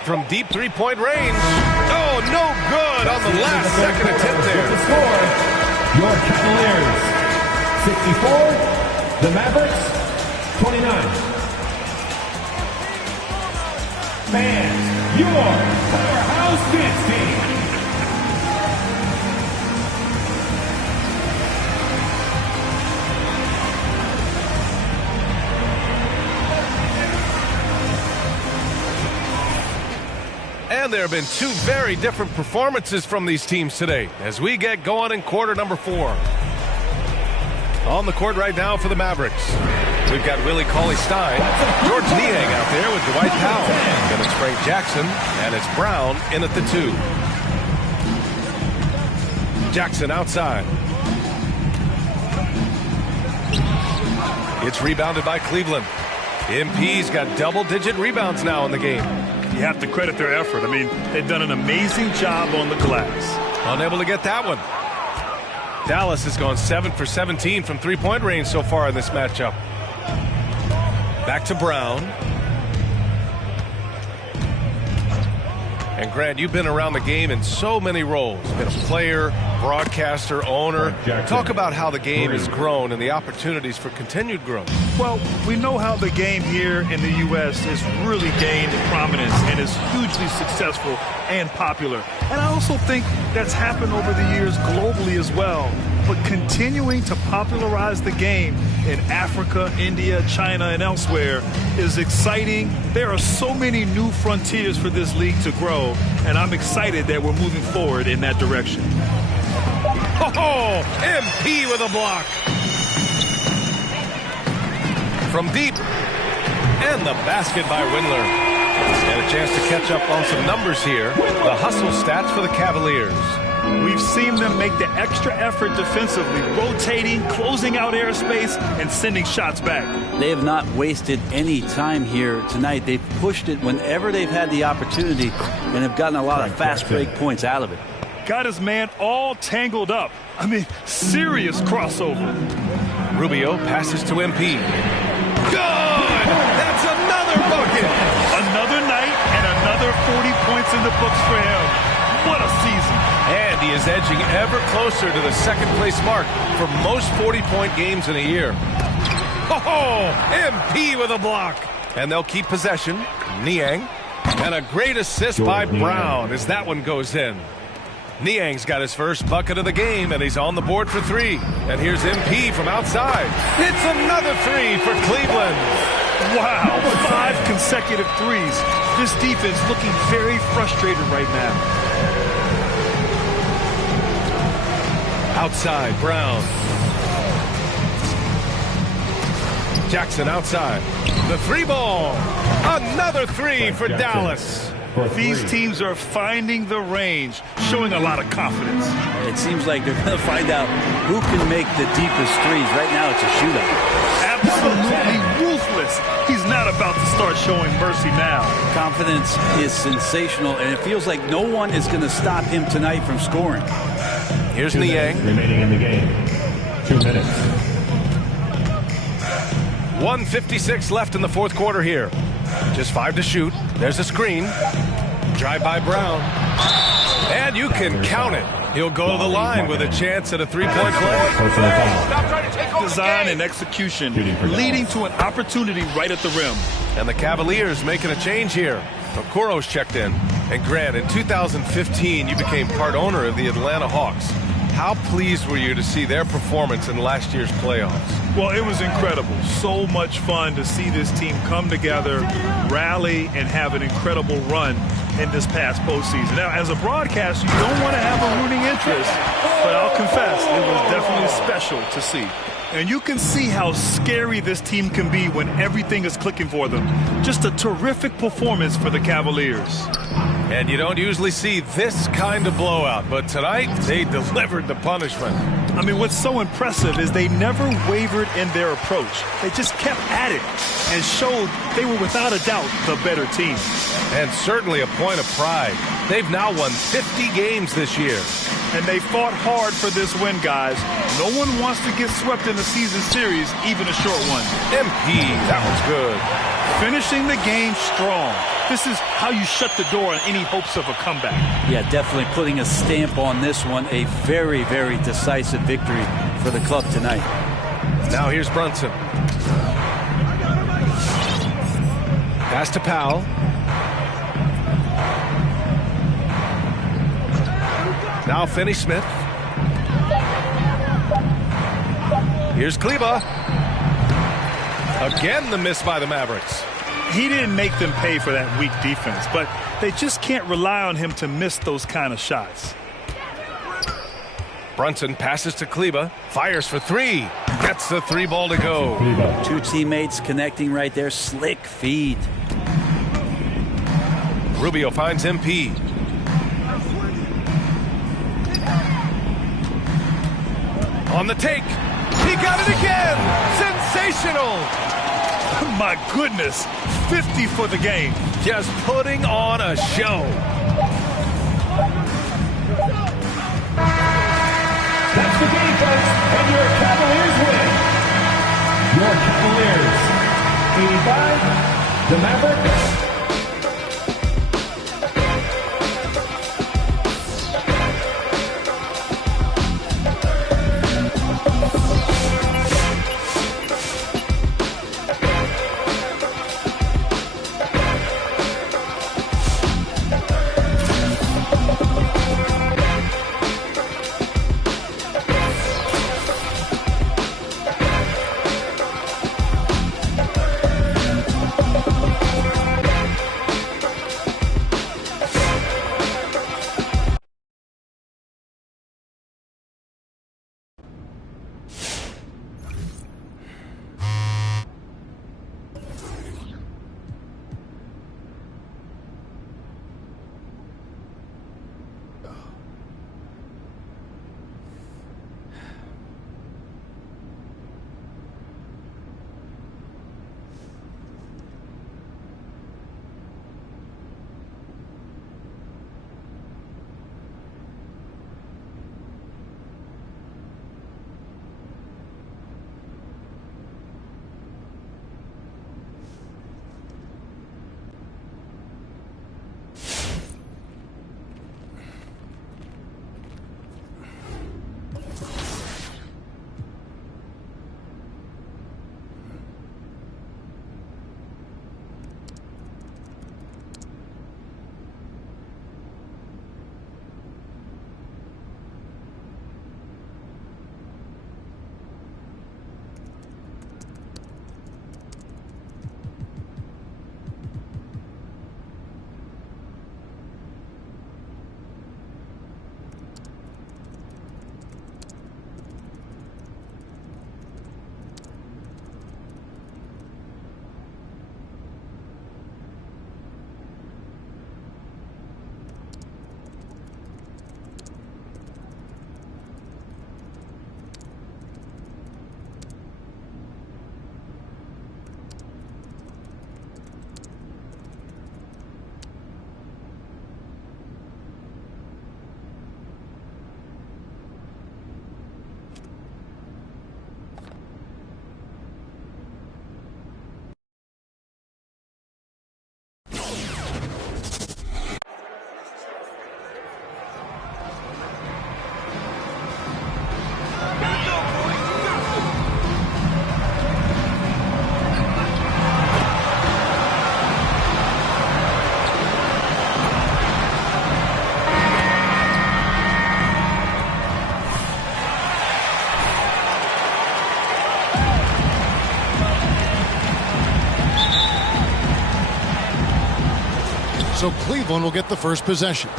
From deep three-point range. Oh, no good on the last second attempt there. The score, your Cavaliers, 64. The Mavericks, 29. Fans, your powerhouse dance team. And there have been 2 very different performances from these teams today as we get going in quarter number 4. On the court right now for the Mavericks, we've got Willie Cauley-Stein, George Niang out there with Dwight Powell. Then it's Frank Jackson, and it's Brown in at the 2. Jackson outside. It's rebounded by Cleveland. MP's got double-digit rebounds now in the game. You have to credit their effort. I mean, they've done an amazing job on the glass. Unable to get that one. Dallas has gone 7 for 17 from three-point range so far in this matchup. Back to Brown. And Grant, you've been around the game in so many roles. Been a player, broadcaster, owner. Talk about how the game has grown and the opportunities for continued growth. Well, we know how the game here in the U.S. has really gained prominence and is hugely successful and popular. And I also think that's happened over the years globally as well. But continuing to popularize the game in Africa, India, China, and elsewhere is exciting. There are so many new frontiers for this league to grow, and I'm excited that we're moving forward in that direction. Oh, MP with a block. From deep. And the basket by Windler. And a chance to catch up on some numbers here. The hustle stats for the Cavaliers. We've seen them make the extra effort defensively, rotating, closing out airspace, and sending shots back. They have not wasted any time here tonight. They've pushed it whenever they've had the opportunity and have gotten a lot of fast break points out of it. Got his man all tangled up. I mean, serious crossover. Rubio passes to MP. Good! That's another bucket! Another night and another Another 40 points in the books for him. What a season. And he is edging ever closer to the second-place mark for most 40-point games in a year. Oh, MP with a block. And they'll keep possession. Niang. And a great assist by Brown as that one goes in. Niang's got his first bucket of the game, and he's on the board for 3. And here's MP from outside. It's another 3 for Cleveland. Wow, 5 consecutive threes. This defense looking very frustrated right now. Outside, Brown. Jackson outside. The 3 ball. Another 3 for Dallas. These teams are finding the range, showing a lot of confidence. It seems like they're going to find out who can make the deepest threes. Right now, it's a shootout. Absolutely ruthless. He's not about to start showing mercy now. Confidence is sensational, and it feels like no one is going to stop him tonight from scoring. Here's Niang. Remaining in the game. 2 minutes. 1:56 left in the fourth quarter here. Just 5 to shoot. There's a screen. Drive by Brown. And you can count it. He'll go to the line with a chance at a 3-point play. Design and execution leading to an opportunity right at the rim. And the Cavaliers making a change here. Okoro's checked in. And Grant, in 2015, you became part owner of the Atlanta Hawks. How pleased were you to see their performance in last year's playoffs? Well, it was incredible. So much fun to see this team come together, rally, and have an incredible run in this past postseason. Now, as a broadcaster, you don't want to have a rooting interest, but I'll confess, it was definitely special to see. And you can see how scary this team can be when everything is clicking for them. Just a terrific performance for the Cavaliers. And you don't usually see this kind of blowout, but tonight they delivered the punishment. I mean, what's so impressive is they never wavered in their approach. They just kept at it and showed they were without a doubt the better team. And certainly a point of pride. They've now won 50 games this year. And they fought hard for this win, guys. No one wants to get swept in the season series, even a short one. MP, that one's good. Finishing the game strong. This is how you shut the door on any hopes of a comeback. Yeah, definitely putting a stamp on this one. A very, very decisive victory for the club tonight. Now here's Brunson. Pass to Powell. Now Finney-Smith. Here's Kleber. Again, the miss by the Mavericks. He didn't make them pay for that weak defense, but they just can't rely on him to miss those kind of shots. Brunson passes to Kleber. Fires for 3. Gets the 3 ball to go. 2 teammates connecting right there. Slick feed. Rubio finds MP. On the take. He got it again. Sensational. My goodness. 50 for the game. Just putting on a show. That's the game, folks. And your Cavaliers win. Your Cavaliers 85, the Mavericks So Cleveland will get the first possession.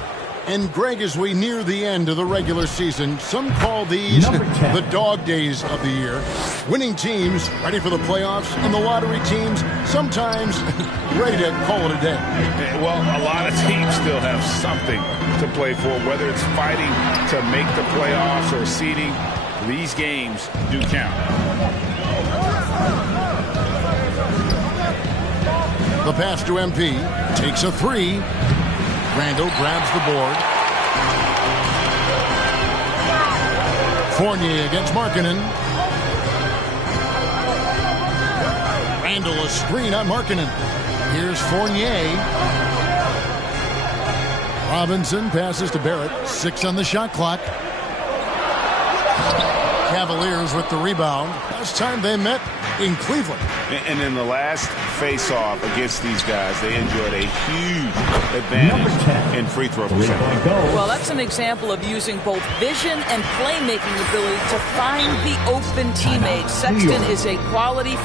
And Greg, as we near the end of the regular season, some call these the dog days of the year. Winning teams ready for the playoffs, and the lottery teams sometimes ready to call it a day. Well, a lot of teams still have something to play for, whether it's fighting to make the playoffs or seeding. These games do count. The pass to MP, takes a three. Randall grabs the board. Fournier against Markkanen. Randall a screen on Markkanen. Here's Fournier. Robinson passes to Barrett. 6 on the shot clock. Cavaliers with the rebound. Last time they met in Cleveland. And in the last face-off against these guys, they enjoyed a huge advantage in free throw percentage. Well, that's an example of using both vision and playmaking ability to find the open teammate. Sexton is a quality.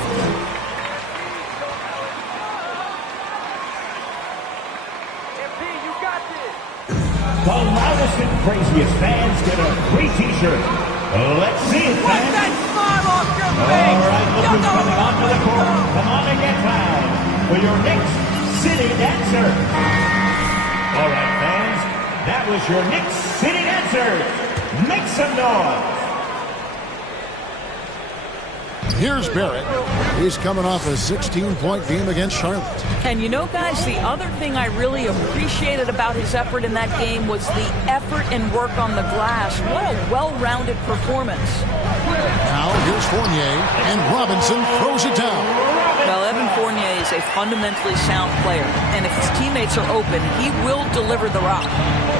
The loudest and craziest fans get a free T-shirt. Let's see it, fans. Wipe that smile off your face. All right, look who's coming onto the court. Come on and get loud for your Knicks City Dancer. All right, fans, that was your Knicks City Dancer. Make some noise. Here's Barrett. He's coming off a 16-point game against Charlotte. And you know, guys, the other thing I really appreciated about his effort in that game was the effort and work on the glass. What a well-rounded performance. Now here's Fournier, and Robinson throws it down. Well, Evan Fournier is a fundamentally sound player, and if his teammates are open, he will deliver the rock.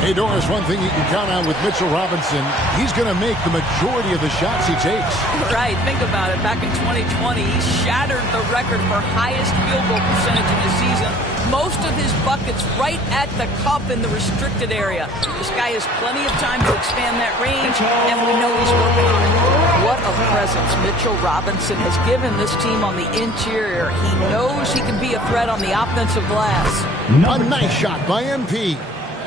Hey, Doris, one thing you can count on with Mitchell Robinson, he's going to make the majority of the shots he takes. Right, think about it. Back in 2020, he shattered the record for highest field goal percentage in the season. Most of his buckets right at the cup in the restricted area. This guy has plenty of time to expand that range, and we know he's working on it. What a presence Mitchell Robinson has given this team on the interior. He knows he can be a threat on the offensive glass. A nice shot by MP.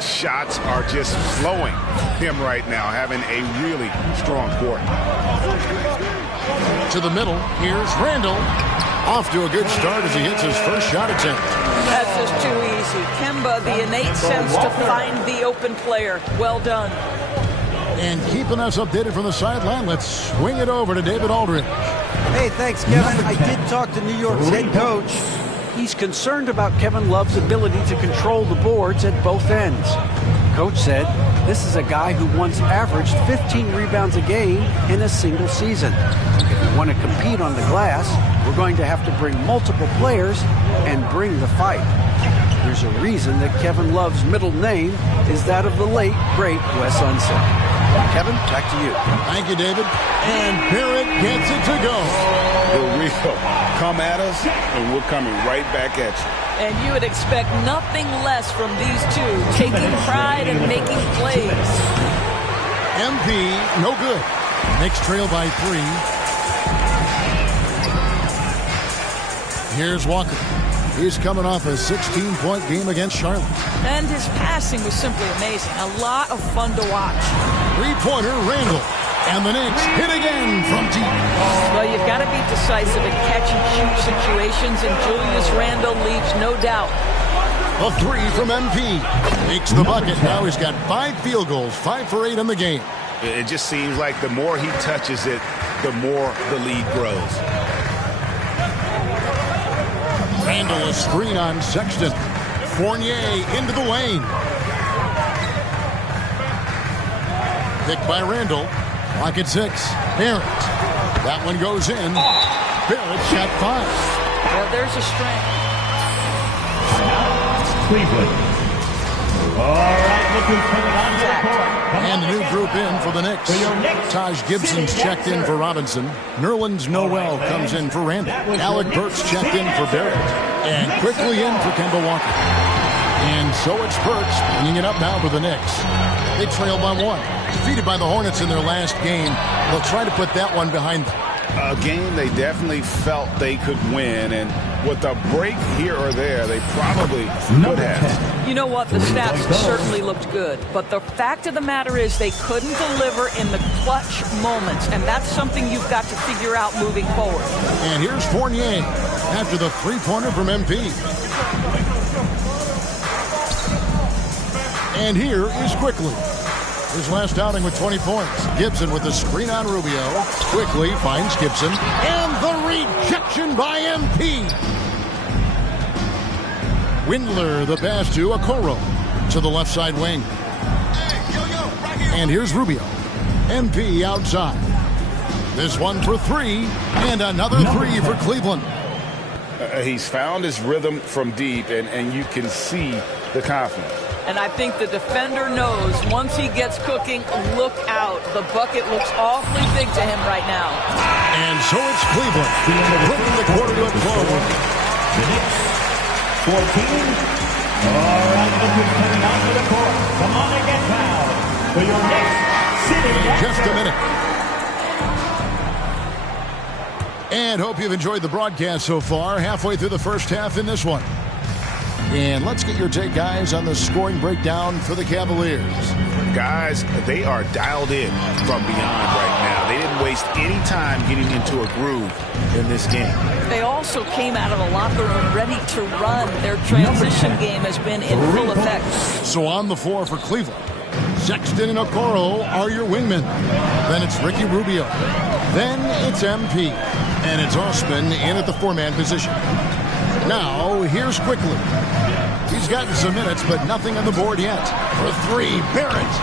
Shots are just flowing him right now, having a really strong court. To the middle, here's Randall. Off to a good start as he hits his first shot attempt. That's just too easy. Kemba, the innate sense to find the open player. Well done. And keeping us updated from the sideline, let's swing it over to David Aldridge. Hey, thanks, Kevin. I did talk to New York's head coach. He's concerned about Kevin Love's ability to control the boards at both ends. Coach said this is a guy who once averaged 15 rebounds a game in a single season. If we want to compete on the glass, we're going to have to bring multiple players and bring the fight. There's a reason that Kevin Love's middle name is that of the late, great Wes Unseld. Kevin, back to you. Thank you, David. And Barrett gets it to go. The real come at us, and we're coming right back at you. And you would expect nothing less from these two, taking pride and making plays. MP, no good. Knicks trail by 3. Here's Walker. He's coming off a 16-point game against Charlotte. And his passing was simply amazing. A lot of fun to watch. Three-pointer, Randall. And the Knicks hit again from deep. Well, you've got to be decisive in catch-and-shoot situations, and Julius Randle leaves no doubt. A 3 from MP. Makes the bucket. Now he's got 5 field goals, 5 for 8 in the game. It just seems like the more he touches it, the more the lead grows. Randall a screen on Sexton. Fournier into the lane. Picked by Randall. Clock at 6. Barrett. That one goes in. Barrett shot 5. Well, there's a strength. Cleveland. All right, look who's coming onto the court. And the new group in for the Knicks. Taj Gibson's checked in for Robinson. Nerlens Noel comes in for Randall. Alec Burks checked in for Barrett. And quickly in for Kemba Walker. And so it's Burks bringing it up now for the Knicks. They trail by 1. Defeated by the Hornets in their last game. They'll try to put that one behind them. A game they definitely felt they could win, and with a break here or there, they probably would have. You know what? The stats certainly looked good, but the fact of the matter is they couldn't deliver in the clutch moments, and that's something you've got to figure out moving forward. And here's Fournier after the three-pointer from MP. And here is Quickly. His last outing with 20 points. Gibson with the screen on Rubio. Quickly finds Gibson. And the rejection by MP. Windler the pass to Okoro to the left side wing. And here's Rubio. MP outside. This one for three. And another three for Cleveland. He's found his rhythm from deep, and you can see the confidence. And I think the defender knows once he gets cooking, look out. The bucket looks awfully big to him right now. And so it's Cleveland bringing the quarter to a close. The Knicks, 14. All right, Lakers coming onto the court. Come on and get fouled for your next city. Just a minute. And hope you've enjoyed the broadcast so far. Halfway through the first half in this one. And let's get your take, guys, on the scoring breakdown for the Cavaliers. Guys, they are dialed in from beyond right now. They didn't waste any time getting into a groove in this game. They also came out of the locker room ready to run. Their transition game has been in full effect. So on the floor for Cleveland, Sexton and Okoro are your wingmen. Then it's Ricky Rubio. Then it's MP. And it's Osman in at the four-man position. Now, here's Quickly. He's gotten some minutes, but nothing on the board yet. For three, Barrett.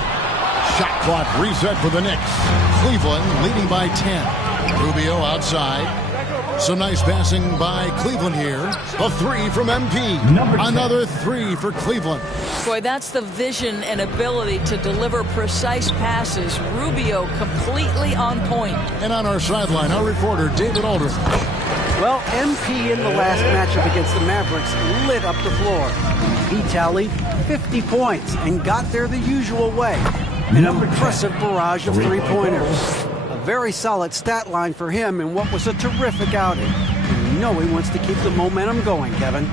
Shot clock reset for the Knicks. Cleveland leading by 10. Rubio outside. Some nice passing by Cleveland here. A three from MP. Another three for Cleveland. Boy, that's the vision and ability to deliver precise passes. Rubio completely on point. And on our sideline, our reporter, David Aldridge. Well, MP in the last matchup against the Mavericks lit up the floor. He tallied 50 points and got there the usual way. An impressive barrage of three-pointers. A very solid stat line for him in what was a terrific outing. And you know he wants to keep the momentum going, Kevin.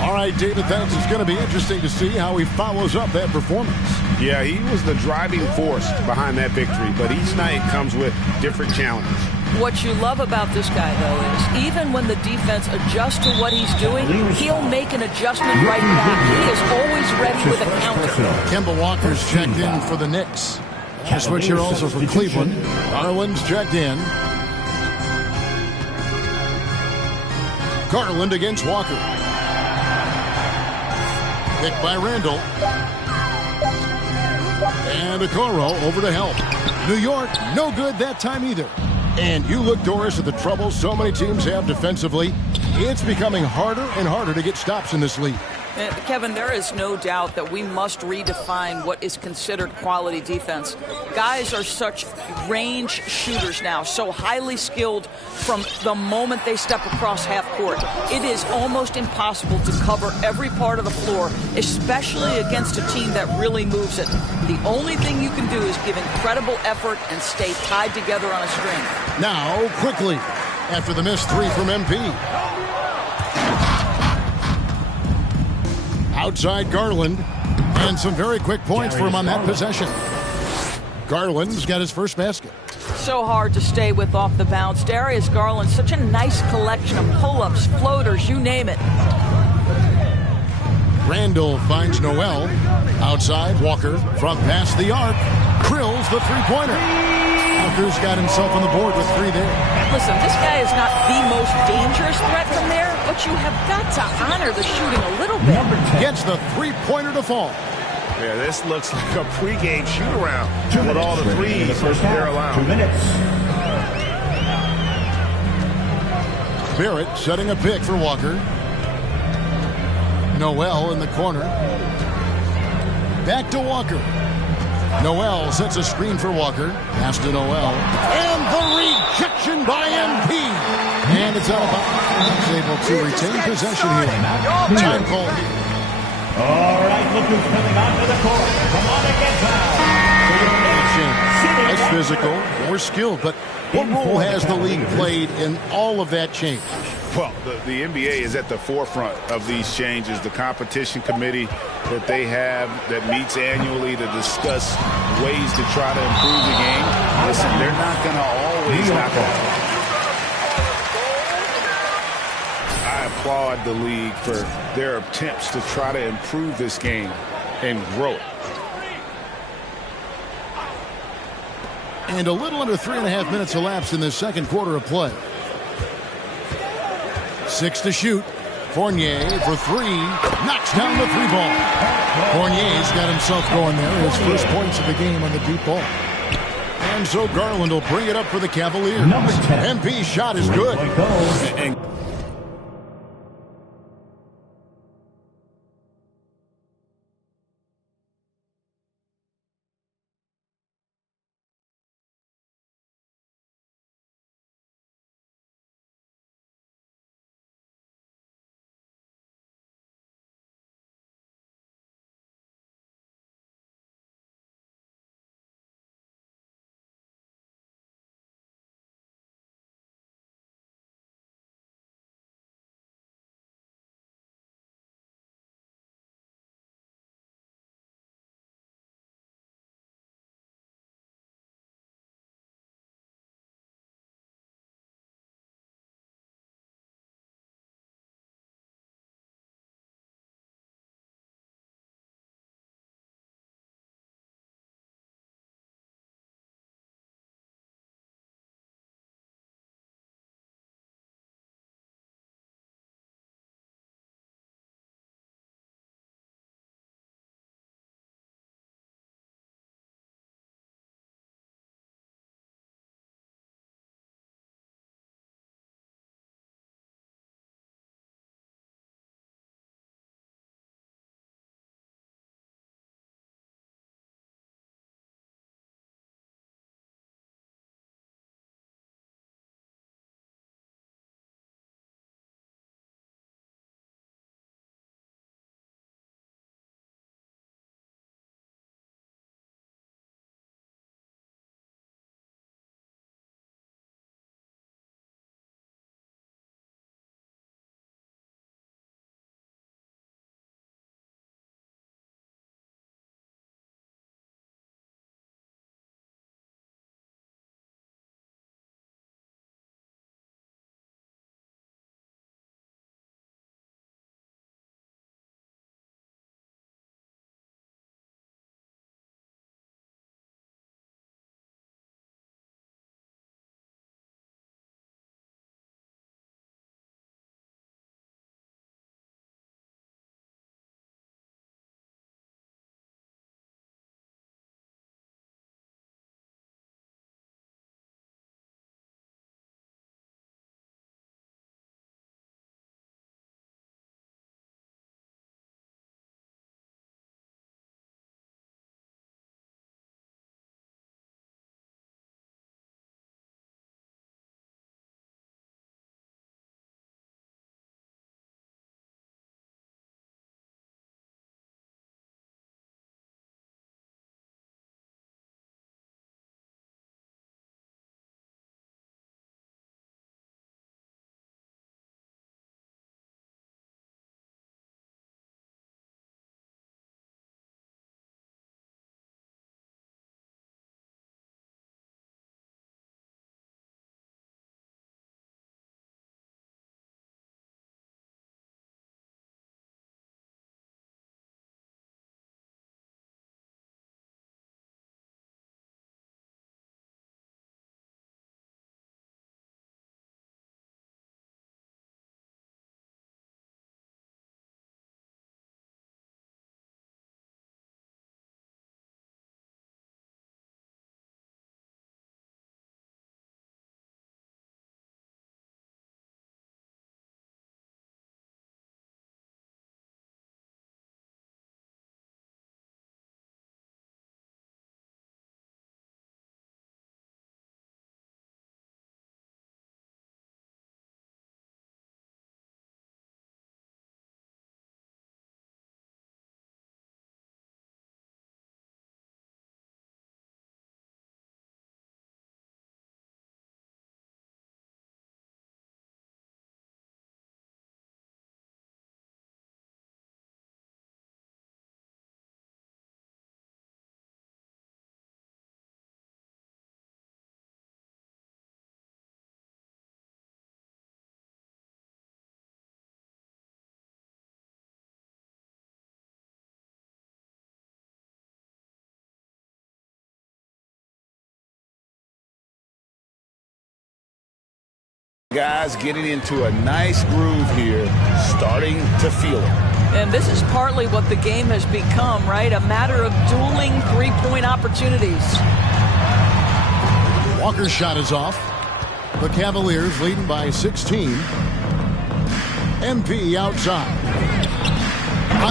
All right, David, thanks. It's going to be interesting to see how he follows up that performance. Yeah, he was the driving force behind that victory, but each night comes with different challenges. What you love about this guy, though, is even when the defense adjusts to what he's doing, he'll make an adjustment right back. He is always ready with a counter. Kemba Walker's checked in for the Knicks. A switch here also for Cleveland. Garland's checked in. Garland against Walker. Picked by Randall. And Okoro over to help. New York, no good that time either. And you look, Doris, at the trouble so many teams have defensively. It's becoming harder and harder to get stops in this league. Kevin, there is no doubt that we must redefine what is considered quality defense. Guys are such range shooters now, so highly skilled from the moment they step across half court. It is almost impossible to cover every part of the floor, especially against a team that really moves it. The only thing you can do is give incredible effort and stay tied together on a string. Now, quickly, after the missed three from MP. Outside Garland, and some very quick points for him on that possession. Garland's got his first basket. So hard to stay with off the bounce. Darius Garland, such a nice collection of pull-ups, floaters, you name it. Randall finds Noel. Outside, Walker from past the arc. Drills the three-pointer. Walker's got himself on the board with three there. Listen, this guy is not the most dangerous threat from there, but you have got to honor the shooting a little bit. Gets the three-pointer to fall. Yeah, this looks like a pregame shoot-around with all the threes they're allowed. 2 minutes. Barrett setting a pick for Walker. Noel in the corner. Back to Walker. Noel sets a screen for Walker. Pass to Noel. And the rejection by MP. And it's out of bounds. Able to retain possession here. Time call here. All right, look who's coming onto the court. Come on and get fouled. A less physical, more skilled. But what role has the league played in all of that change? Well, the NBA is at the forefront of these changes. The competition committee that they have that meets annually to discuss ways to try to improve the game. Listen, they're not going to always knock off. I applaud the league for their attempts to try to improve this game and grow it. And a little under 3.5 minutes elapsed in the second quarter of play. 6 to shoot. Fournier for 3. Knocks down the 3 ball. Fournier's got himself going there. His first points of the game on the deep ball. And so Garland will bring it up for the Cavaliers. MP's shot is good. And Guys getting into a nice groove here, starting to feel it. And this is partly what the game has become, right? A matter of dueling three-point opportunities. Walker's shot is off. The Cavaliers leading by 16. MP outside.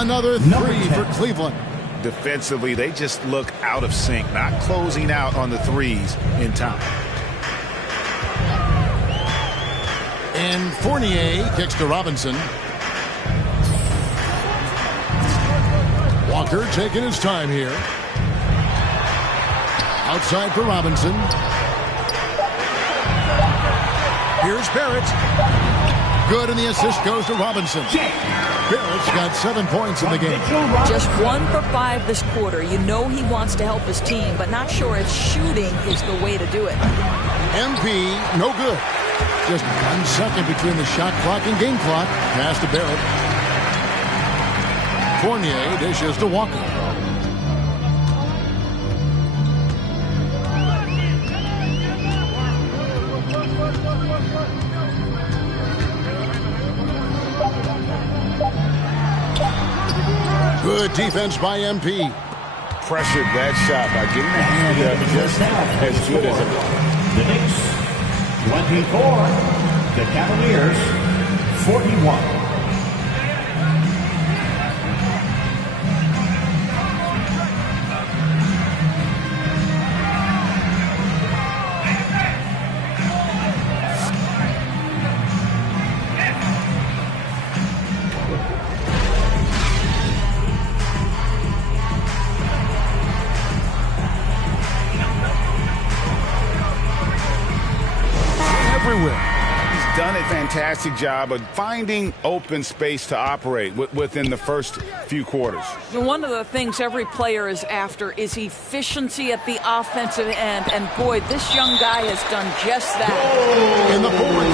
Another three for Cleveland. Defensively, they just look out of sync, not closing out on the threes in time. And Fournier kicks to Robinson. Walker taking his time here. Outside for Robinson. Here's Barrett. Good, and the assist goes to Robinson. Barrett's got 7 points in the game. Just 1 for 5 this quarter. You know he wants to help his team, but not sure if shooting is the way to do it. MP, no good. Just 1 second between the shot clock and game clock. Pass to Barrett. Fournier dishes to Walker. Good defense by MP. Pressured that shot by getting the hand up just as good as it was. The Knicks, 24. The Cavaliers, 41. He's done a fantastic job of finding open space to operate within the first few quarters. One of the things every player is after is efficiency at the offensive end. And boy, this young guy has done just that. In the forward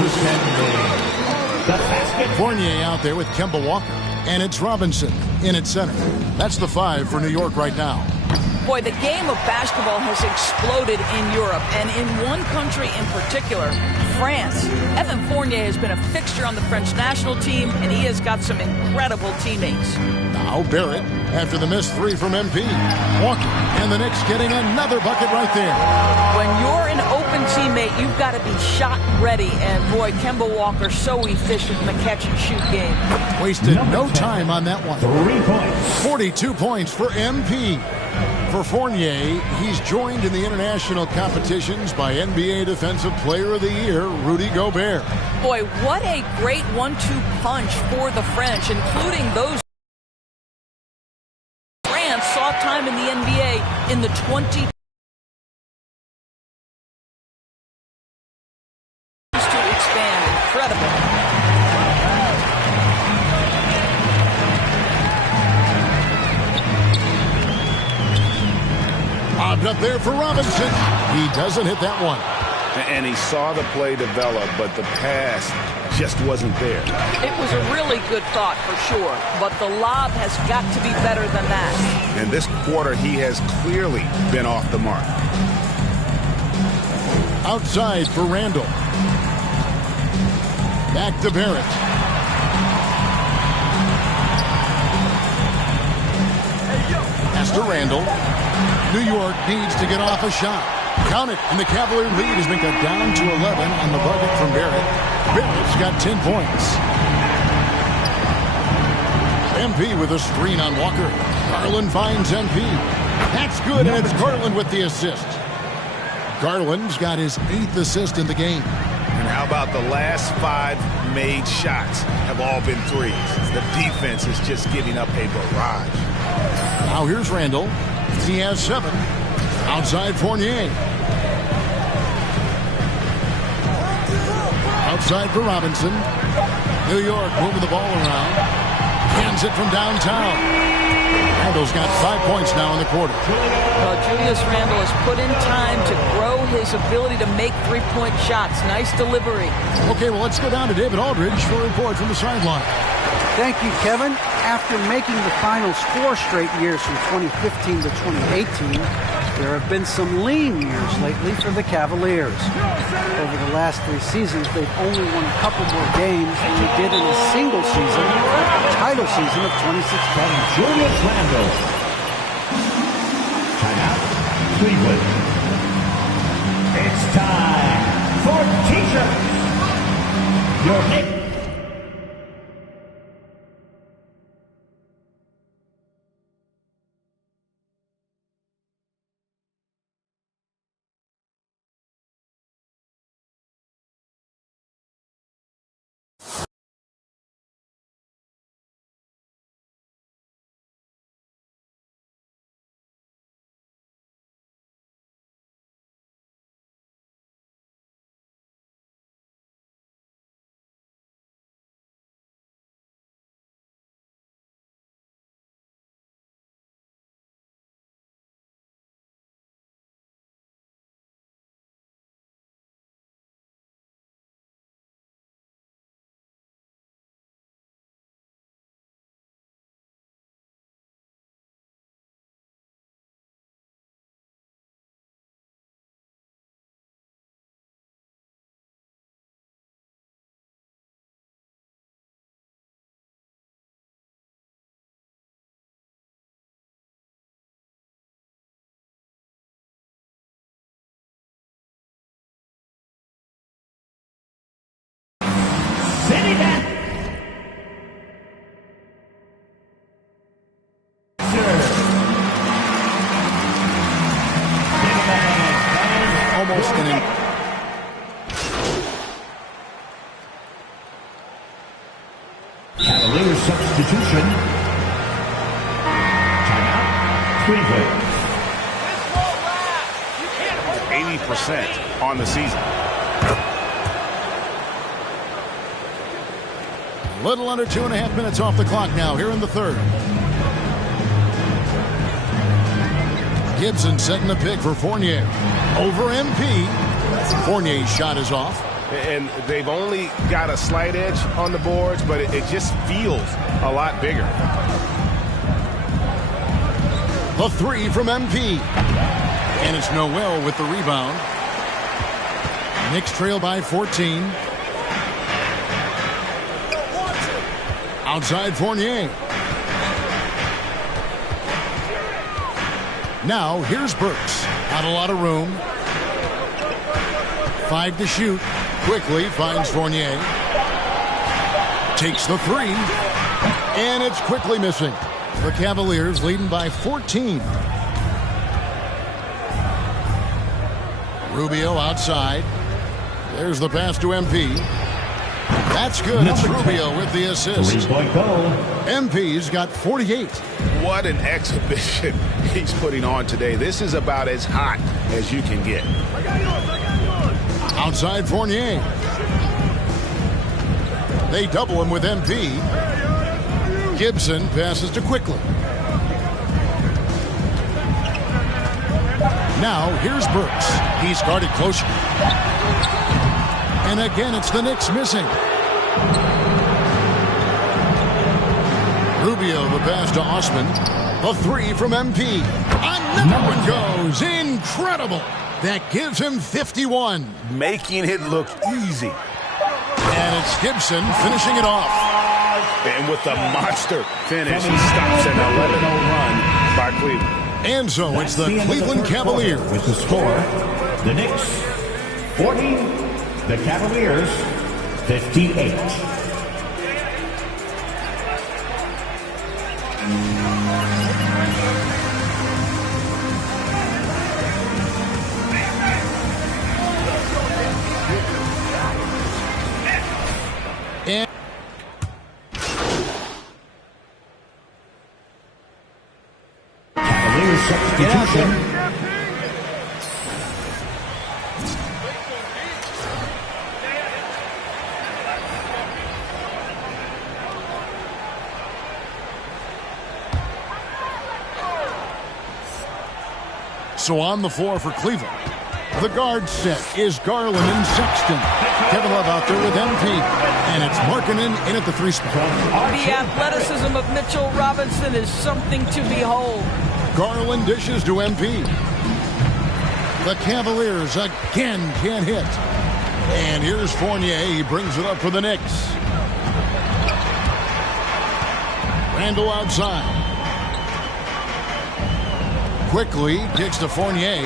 position. Fournier out there with Kemba Walker. And it's Robinson in at center. That's the 5 for New York right now. Boy, the game of basketball has exploded in Europe, and in one country in particular, France. Evan Fournier has been a fixture on the French national team, and he has got some incredible teammates. Now Barrett after the missed 3 from MP. Walker and the Knicks getting another bucket right there. When you're an open teammate, you've got to be shot ready, and boy, Kemba Walker so efficient in the catch-and-shoot game. Wasted no time on that one. 3 points. 42 points for MP. For Fournier, he's joined in the international competitions by NBA Defensive Player of the Year, Rudy Gobert. Boy, what a great 1-2 punch for the French, including those. France saw time in the NBA in the 20 to expand. Incredible. Lobbed up there for Robinson. He doesn't hit that one. And he saw the play develop, but the pass just wasn't there. It was a really good thought for sure, but the lob has got to be better than that. And this quarter, he has clearly been off the mark. Outside for Randall. Back to Barrett. Pass to Randall. New York needs to get off a shot. Count it, and the Cavalier lead has been cut down to 11 on the bucket from Barrett. Barrett's got 10 points. MP with a screen on Walker. Garland finds MP. That's good, and it's Garland with the assist. Garland's got his 8th assist in the game. And how about the last 5 made shots have all been threes? The defense is just giving up a barrage. Now here's Randall. He has 7. Outside Fournier. Outside for Robinson. New York moving the ball around. Hands it from downtown. Randall's got 5 points now in the quarter. Well, Julius Randall has put in time to grow his ability to make three-point shots. Nice delivery. Okay, well, let's go down to David Aldridge for a report from the sideline. Thank you, Kevin. After making the finals 4 straight years from 2015 to 2018, There have been some lean years lately for the Cavaliers. Over the last 3 seasons, they've only won a couple more games than they did in a single season, the title season of 26-7. Julius Randle. Timeout, Cleveland. It's time for T-shirts. Your Knicks. City Dancers. Almost an Cavaliers substitution. Timeout, Cleveland. 80% on the season. little under 2.5 minutes off the clock now here in the third. Gibson setting the pick for Fournier. Over MP. Fournier's shot is off. And they've only got a slight edge on the boards, but it just feels a lot bigger. The three from MP. And it's Noel with the rebound. Knicks trail by 14. Outside Fournier. Now here's Burks. Not a lot of room. 5 to shoot. Quickly finds Fournier. Takes the three. And it's quickly missing. The Cavaliers leading by 14. Rubio outside. There's the pass to MP. That's good. It's Rubio with the assist. Three-point goal. MP's got 48. What an exhibition he's putting on today. This is about as hot as you can get. Outside Fournier. They double him with MP. Gibson passes to Quickly. Now here's Burks. He's guarded closer. And again, it's the Knicks missing. Rubio the pass to Osman. The three from MP. Another one goes. Incredible. That gives him 51. Making it look easy. And it's Gibson finishing it off. And with the monster finish, he stops an 11-0 run by Cleveland. And so it's the Cleveland Cavaliers. With the score, the Knicks 40, the Cavaliers 58. And Cavaliers substitution. so on the floor for Cleveland. The guard set is Garland and Sexton. Kevin Love out there with MP. And it's Markkanen in at the 3 spot. The athleticism of Mitchell Robinson is something to behold. Garland dishes to MP. The Cavaliers again can't hit. And here's Fournier. He brings it up for the Knicks. Randall outside. Quickly kicks to Fournier.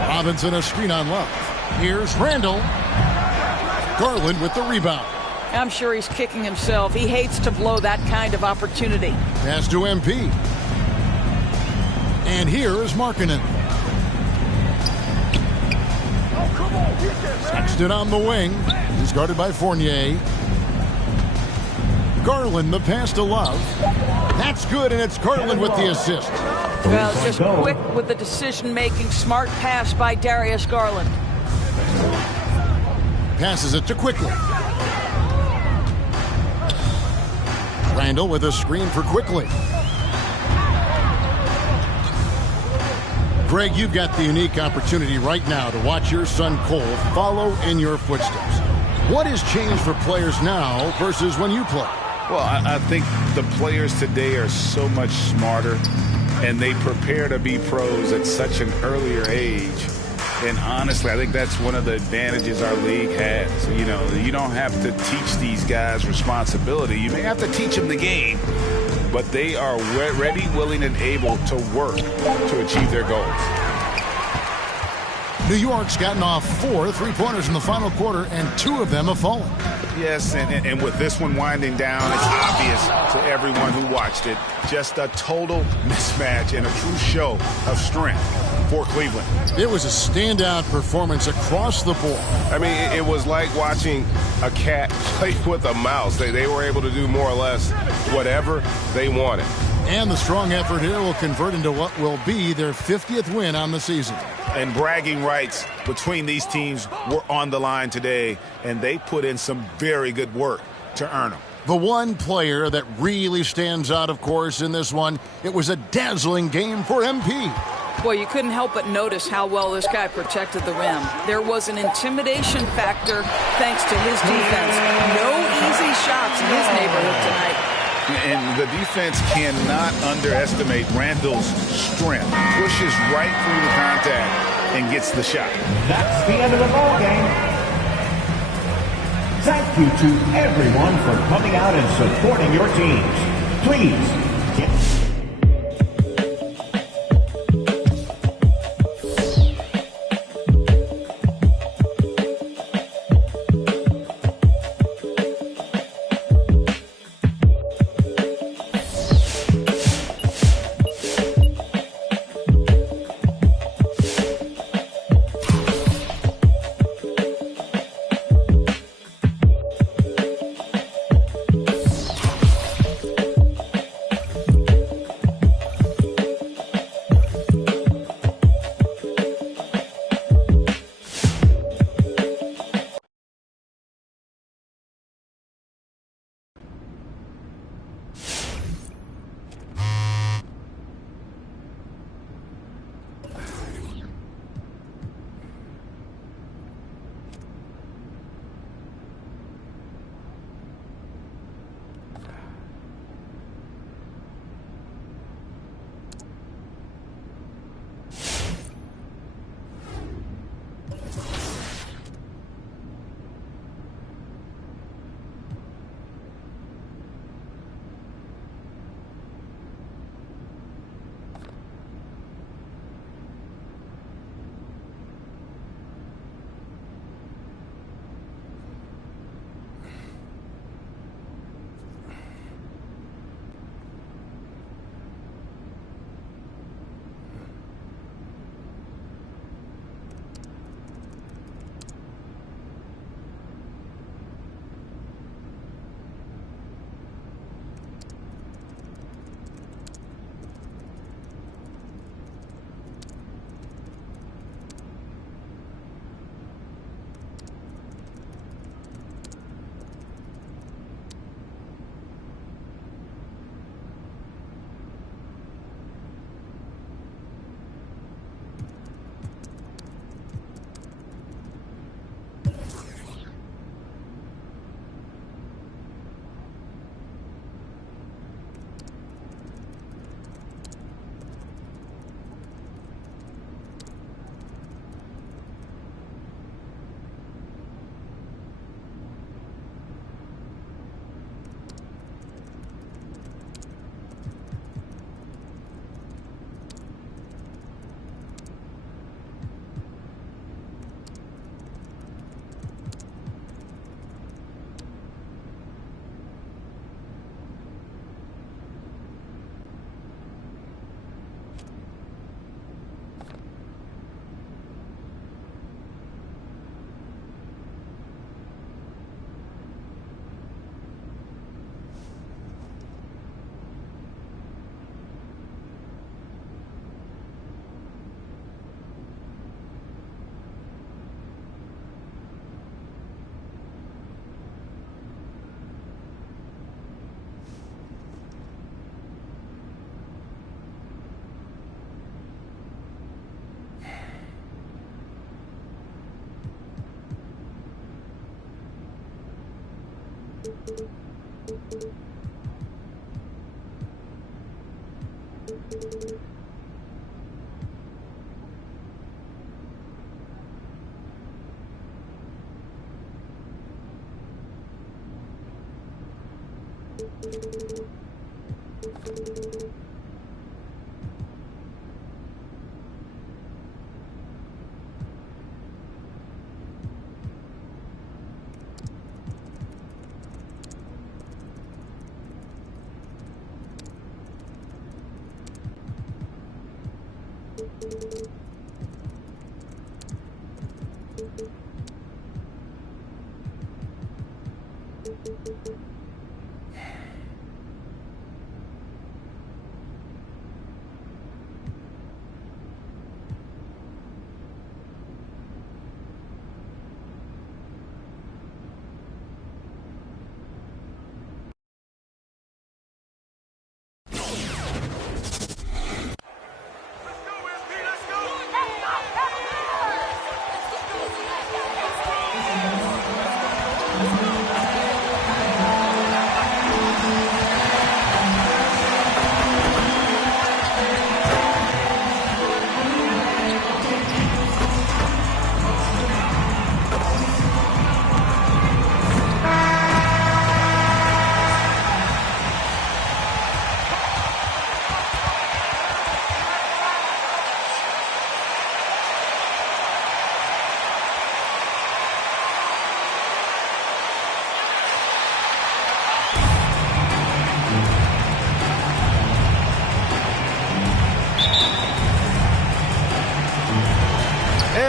Robinson a screen on Love. Here's Randall. Garland with the rebound. I'm sure he's kicking himself. He hates to blow that kind of opportunity. Pass to MP. And here is Markkanen. Sexton on the wing. He's guarded by Fournier. Garland, the pass to Love. That's good, and it's Garland with the assist. Well, just quick with the decision-making. Smart pass by Darius Garland. Passes it to Quickly. Randall with a screen for Quickly. Greg, you've got the unique opportunity right now to watch your son Cole follow in your footsteps. What has changed for players now versus when you played? Well, I think the players today are so much smarter, and they prepare to be pros at such an earlier age. And honestly, I think that's one of the advantages our league has. You know, you don't have to teach these guys responsibility. You may have to teach them the game, but they are ready, willing, and able to work to achieve their goals. New York's gotten off 4 3-pointers in the final quarter, and 2 of them have fallen. Yes, and with this one winding down, it's obvious to everyone who watched it. Just a total mismatch and a true show of strength for Cleveland. It was a standout performance across the board. I mean, it was like watching a cat play with a mouse. They were able to do more or less whatever they wanted. And the strong effort here will convert into what will be their 50th win on the season. And bragging rights between these teams were on the line today, and they put in some very good work to earn them. The one player that really stands out, of course, in this one, it was a dazzling game for MP. Boy, you couldn't help but notice how well this guy protected the rim. There was an intimidation factor thanks to his defense. No easy shots in his neighborhood tonight. And the defense cannot underestimate Randall's strength. Pushes right through the contact and gets the shot. That's the end of the ball game. Thank you to everyone for coming out and supporting your teams. Please get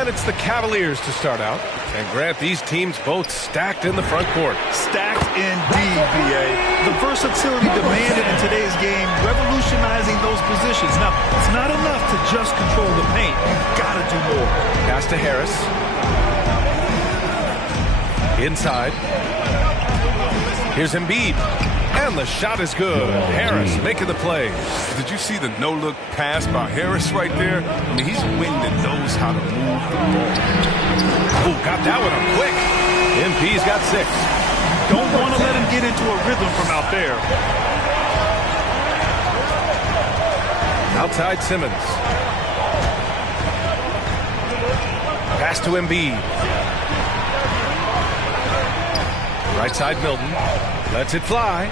It's the Cavaliers to start out. And Grant, these teams both stacked in the front court. Stacked indeed, B.A. The versatility demanded in today's game, revolutionizing those positions. Now, it's not enough to just control the paint. You've got to do more. Pass to Harris. Inside. Here's Embiid. And the shot is good. Harris making the play. Did you see the no-look pass by Harris right there? I mean, he's a wing that knows how to move the ball. Ooh, got that one up quick. MP's got 6. Don't want to let him get into a rhythm from out there. Outside Simmons. Pass to Embiid. Right side Milton. Lets it fly.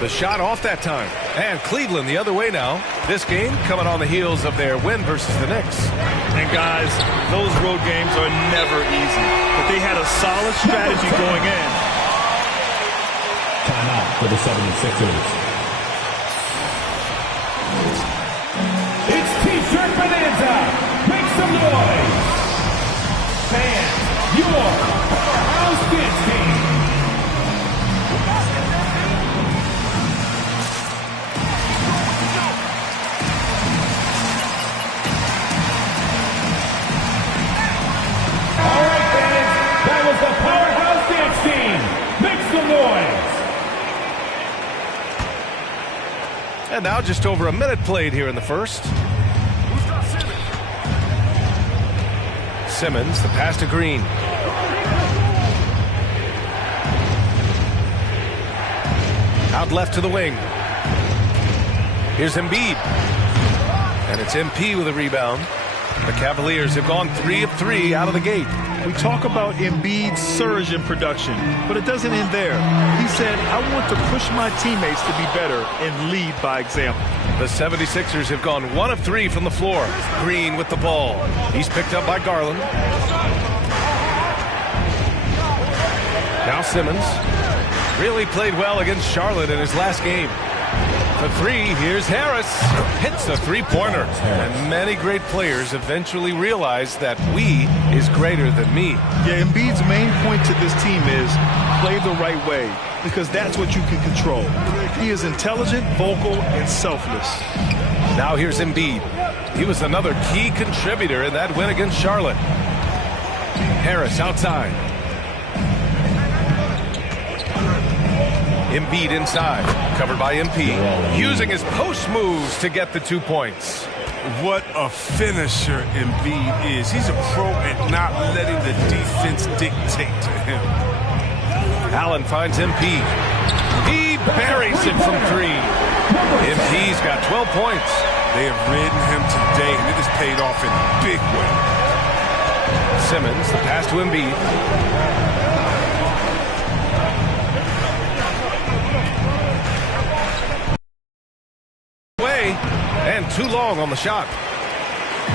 The shot off that time. And Cleveland the other way now. This game coming on the heels of their win versus the Knicks. And guys, those road games are never easy. But they had a solid strategy going in. Timeout for the 76ers. It's T-shirt Bonanza. Make some noise. Fans, your house dance team. The Powerhouse Dance Team. Make some noise. And now just over a minute played here in the first. Simmons, the pass to Green. Out left to the wing. Here's Embiid. And it's MP with a rebound. The Cavaliers have gone 3 of 3 out of the gate. We talk about Embiid's surge in production, but it doesn't end there. He said, I want to push my teammates to be better and lead by example. The 76ers have gone 1 of 3 from the floor. Green with the ball. He's picked up by Garland. Now Simmons. Really played well against Charlotte in his last game. For 3, here's Harris. Hits a three-pointer. And many great players eventually realize that we is greater than me. Yeah, Embiid's main point to this team is play the right way, because that's what you can control. He is intelligent, vocal, and selfless. Now here's Embiid. He was another key contributor in that win against Charlotte. Harris outside. Embiid inside, covered by MP, using his post moves to get the 2 points. What a finisher Embiid is. He's a pro at not letting the defense dictate to him. Allen finds MP. He buries it from 3. MP's got 12 points. They have ridden him today, and it has paid off in a big way. Simmons, the pass to Embiid. Way, and too long on the shot.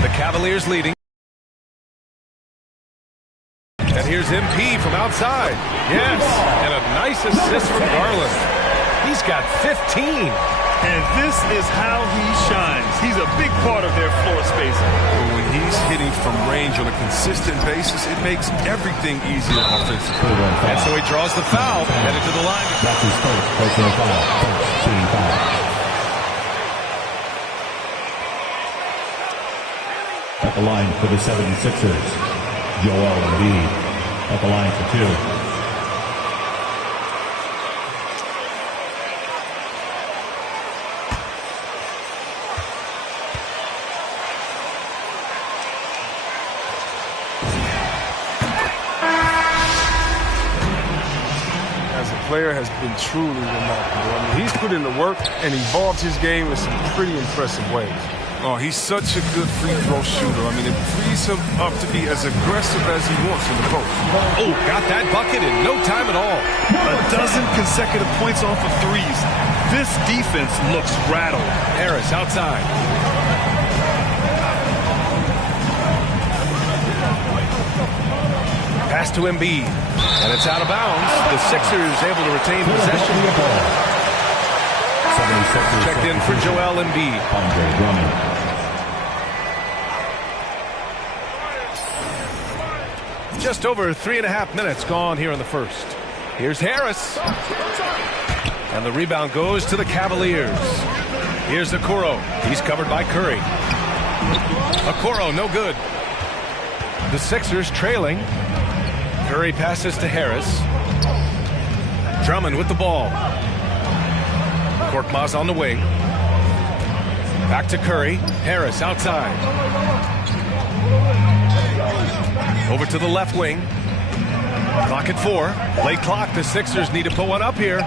The Cavaliers leading. And here's MP from outside. Yes, and a nice assist from Garland. He's got 15. And this is how he shines. He's a big part of their floor spacing. When he's hitting from range on a consistent basis, it makes everything easier offensively. And so he draws the foul, headed to the line. That's his first personal foul. First team foul. At the line for the 76ers, Joel Embiid. At the line for 2. Player has been truly remarkable. I mean, he's put in the work and evolved his game in some pretty impressive ways. Oh, he's such a good free throw shooter. I mean, it frees him up to be as aggressive as he wants in the post. Oh, got that bucket in no time at all. A dozen consecutive points off of threes. This defense looks rattled. Harris outside. Pass to Embiid, and it's out of bounds. The Sixers able to retain possession. Checked in for Joel Embiid. Just over 3.5 minutes gone here in the first. Here's Harris. And the rebound goes to the Cavaliers. Here's Okoro. He's covered by Curry. Okoro, no good. The Sixers trailing. Curry passes to Harris. Drummond with the ball. Korkmaz on the wing. Back to Curry. Harris outside. Over to the left wing. Clock at 4. Late clock. The Sixers need to put one up here.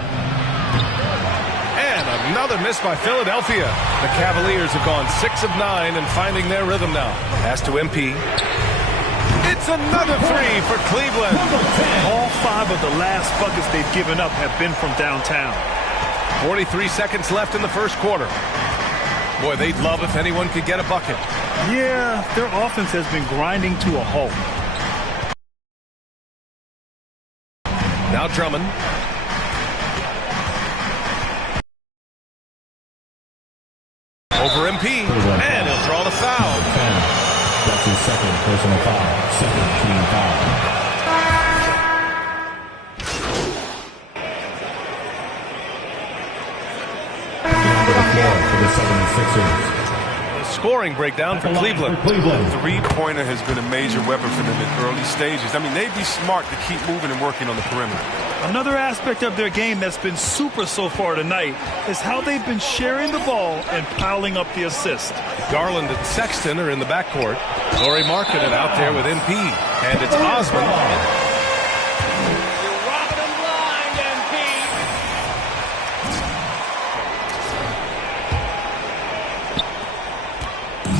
And another miss by Philadelphia. The Cavaliers have gone 6 of 9 and finding their rhythm now. Pass to MP. It's another 3 for Cleveland. All 5 of the last buckets they've given up have been from downtown. 43 seconds left in the first quarter. Boy, they'd love if anyone could get a bucket. Yeah, their offense has been grinding to a halt. Now Drummond. Over MP. And he'll draw the foul. That's his second personal foul. Second team foul. Under the floor for the 76ers. The scoring breakdown for Cleveland. Three-pointer has been a major weapon for them in early stages. I mean, they'd be smart to keep moving and working on the perimeter. Another aspect of their game that's been super so far tonight is how they've been sharing the ball and piling up the assist. Garland and Sexton are in the backcourt. Lauri Markkanen out there with MP. And it's Osman.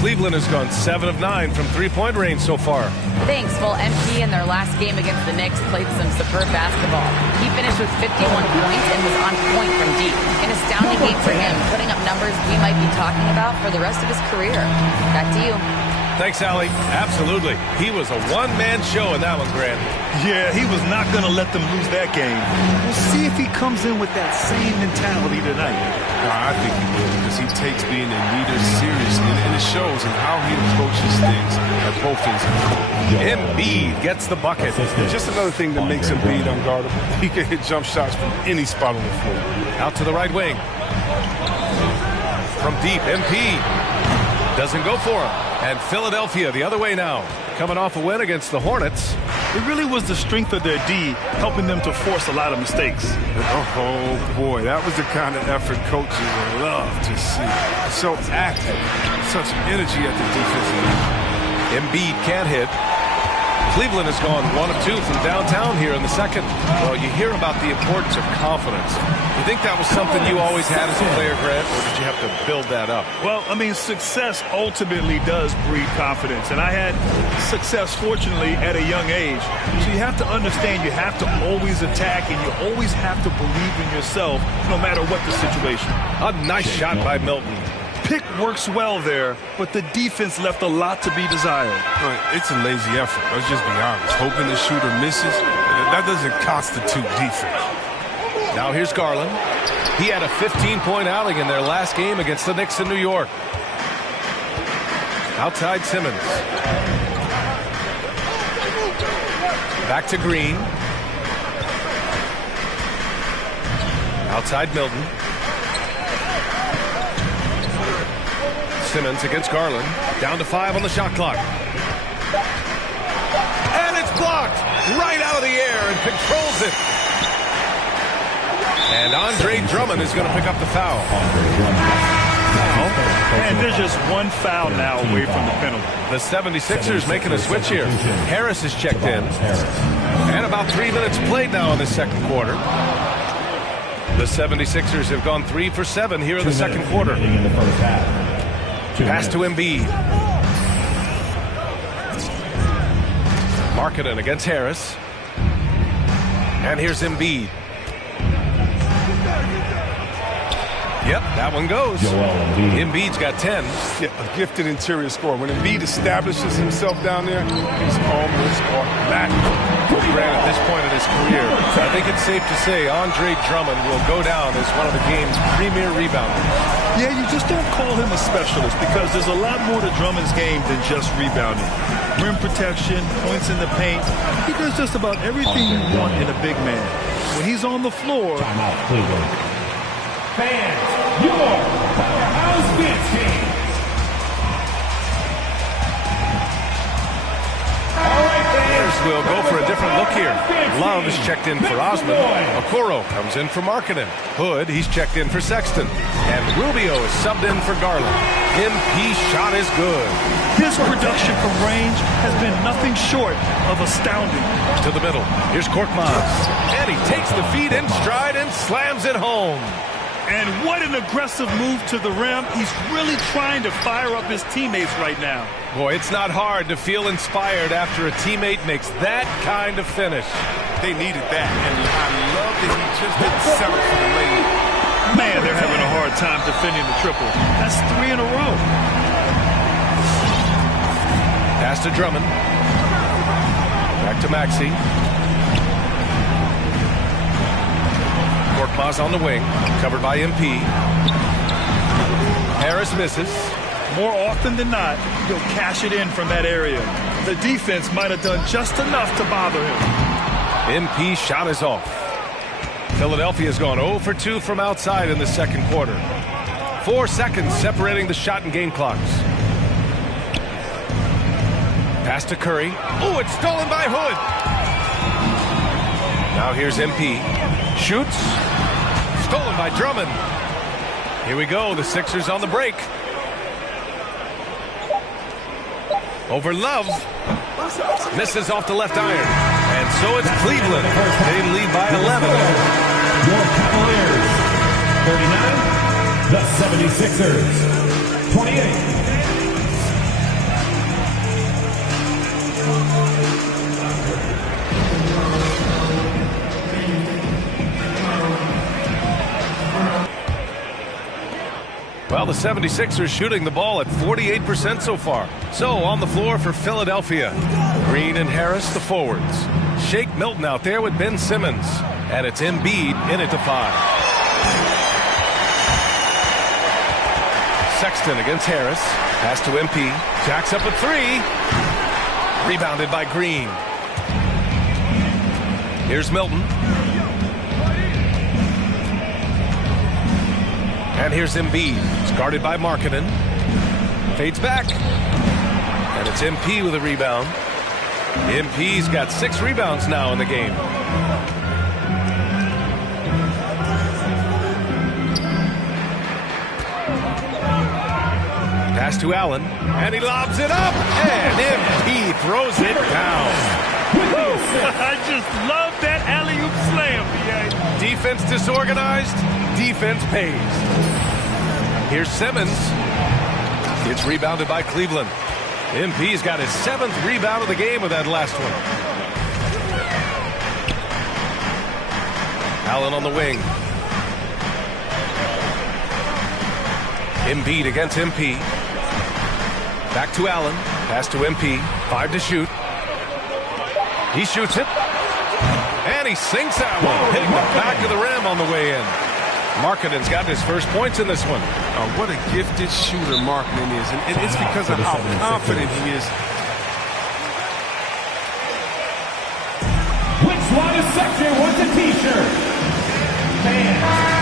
Cleveland has gone 7 of 9 from three-point range so far. Thanks. Well, MP in their last game against the Knicks played some superb basketball. He finished with 51 points and was on point from deep. An astounding game for him, putting up numbers we might be talking about for the rest of his career. Back to you. Thanks, Allie. Absolutely. He was a one-man show in that one, Grant. Yeah, he was not going to let them lose that game. We'll see if he comes in with that same mentality tonight. I think he will, because he takes being a leader seriously, and it shows in how he approaches things at both ends. Embiid gets the bucket. Just another thing that makes Embiid unguardable. He can hit jump shots from any spot on the floor. Out to the right wing. From deep, MP doesn't go for him. And Philadelphia the other way now, coming off a win against the Hornets. It really was the strength of their D helping them to force a lot of mistakes. Oh, boy, that was the kind of effort coaches love to see. So active, such energy at the defensive end. Embiid can't hit. Cleveland has gone 1 of 2 from downtown here in the second. Well, you hear about the importance of confidence. You think that was something you always had as a player, Grant, or did you have to build that up? Well, I mean, success ultimately does breed confidence. And I had success, fortunately, at a young age. So you have to understand you have to always attack and you always have to believe in yourself no matter what the situation. A nice shot by Milton. Pick works well there, but the defense left a lot to be desired. Right. It's a lazy effort. Let's just be honest. Hoping the shooter misses, that doesn't constitute defense. Now here's Garland. He had a 15-point outing in their last game against the Knicks in New York. Outside Simmons. Back to Green. Outside Milton. Simmons against Garland. Down to 5 on the shot clock. And it's blocked right out of the air and controls it. And Andre Drummond is going to pick up the foul. And there's just one foul now away from the penalty. The 76ers making a switch here. Harris is checked in. And about 3 minutes played now in the second quarter. The 76ers have gone 3 for 7 here in the second quarter. Pass to Embiid. Markkanen against Harris. And here's Embiid. Yep, that one goes. Embiid's got 10. Yeah, a gifted interior scorer. When Embiid establishes himself down there, he's almost automatic. Grant, at this point in his career, I think it's safe to say Andre Drummond will go down as one of the game's premier rebounders. Yeah, you just don't call him a specialist because there's a lot more to Drummond's game than just rebounding. Rim protection, points in the paint. He does just about everything you want in a big man. When he's on the floor... Fans, your Powerhouse Bench Team. All right, fans. We'll go for a different look here. Love is checked in for Osman. Okoro comes in for Markkanen. Hood, he's checked in for Sexton. And Rubio is subbed in for Garland. MP shot is good. His production from range has been nothing short of astounding. To the middle. Here's Korkmaz. And he takes the feed in stride and slams it home. And what an aggressive move to the rim. He's really trying to fire up his teammates right now. Boy, it's not hard to feel inspired after a teammate makes that kind of finish. They needed that, and I love that he just didn't settle for the lead. Man, they're having a hard time defending the triple. That's 3 in a row. Pass to Drummond. Back to Maxey. Korkmaz on the wing, covered by MP. Harris misses. More often than not, he'll cash it in from that area. The defense might have done just enough to bother him. MP shot is off. Philadelphia's gone 0 for 2 from outside in the second quarter. 4 seconds separating the shot and game clocks. Pass to Curry. Oh, it's stolen by Hood. Now here's MP. Shoots. Stolen by Drummond. Here we go. The Sixers on the break. Over Love. Misses off the left iron. And so it's Cleveland. They lead by 11. Your Cavaliers, 39. The 76ers, 28. Well, the 76ers shooting the ball at 48% so far. So on the floor for Philadelphia, Green and Harris, the forwards. Shake Milton out there with Ben Simmons. And it's Embiid in it to 5. Sexton against Harris. Pass to MP. Jacks up a 3. Rebounded by Green. Here's Milton. And here's Embiid. It's guarded by Markkanen. Fades back. And it's MP with a rebound. MP's got 6 rebounds now in the game. Pass to Allen. And he lobs it up. And MP throws it down. I just love that alley-oop slam, B.A. Defense disorganized, defense pays. Here's Simmons. It's rebounded by Cleveland. MP's got his 7th rebound of the game with that last one. Allen on the wing. Embiid against MP. Back to Allen. Pass to MP. 5 to shoot. He shoots it. And he sinks that one. Hitting the back of the rim on the way in. Markkanen's got his first points in this one. What a gifted shooter Markkanen is. And it's because of how confident he is. Which one is sexy? What's a t-shirt?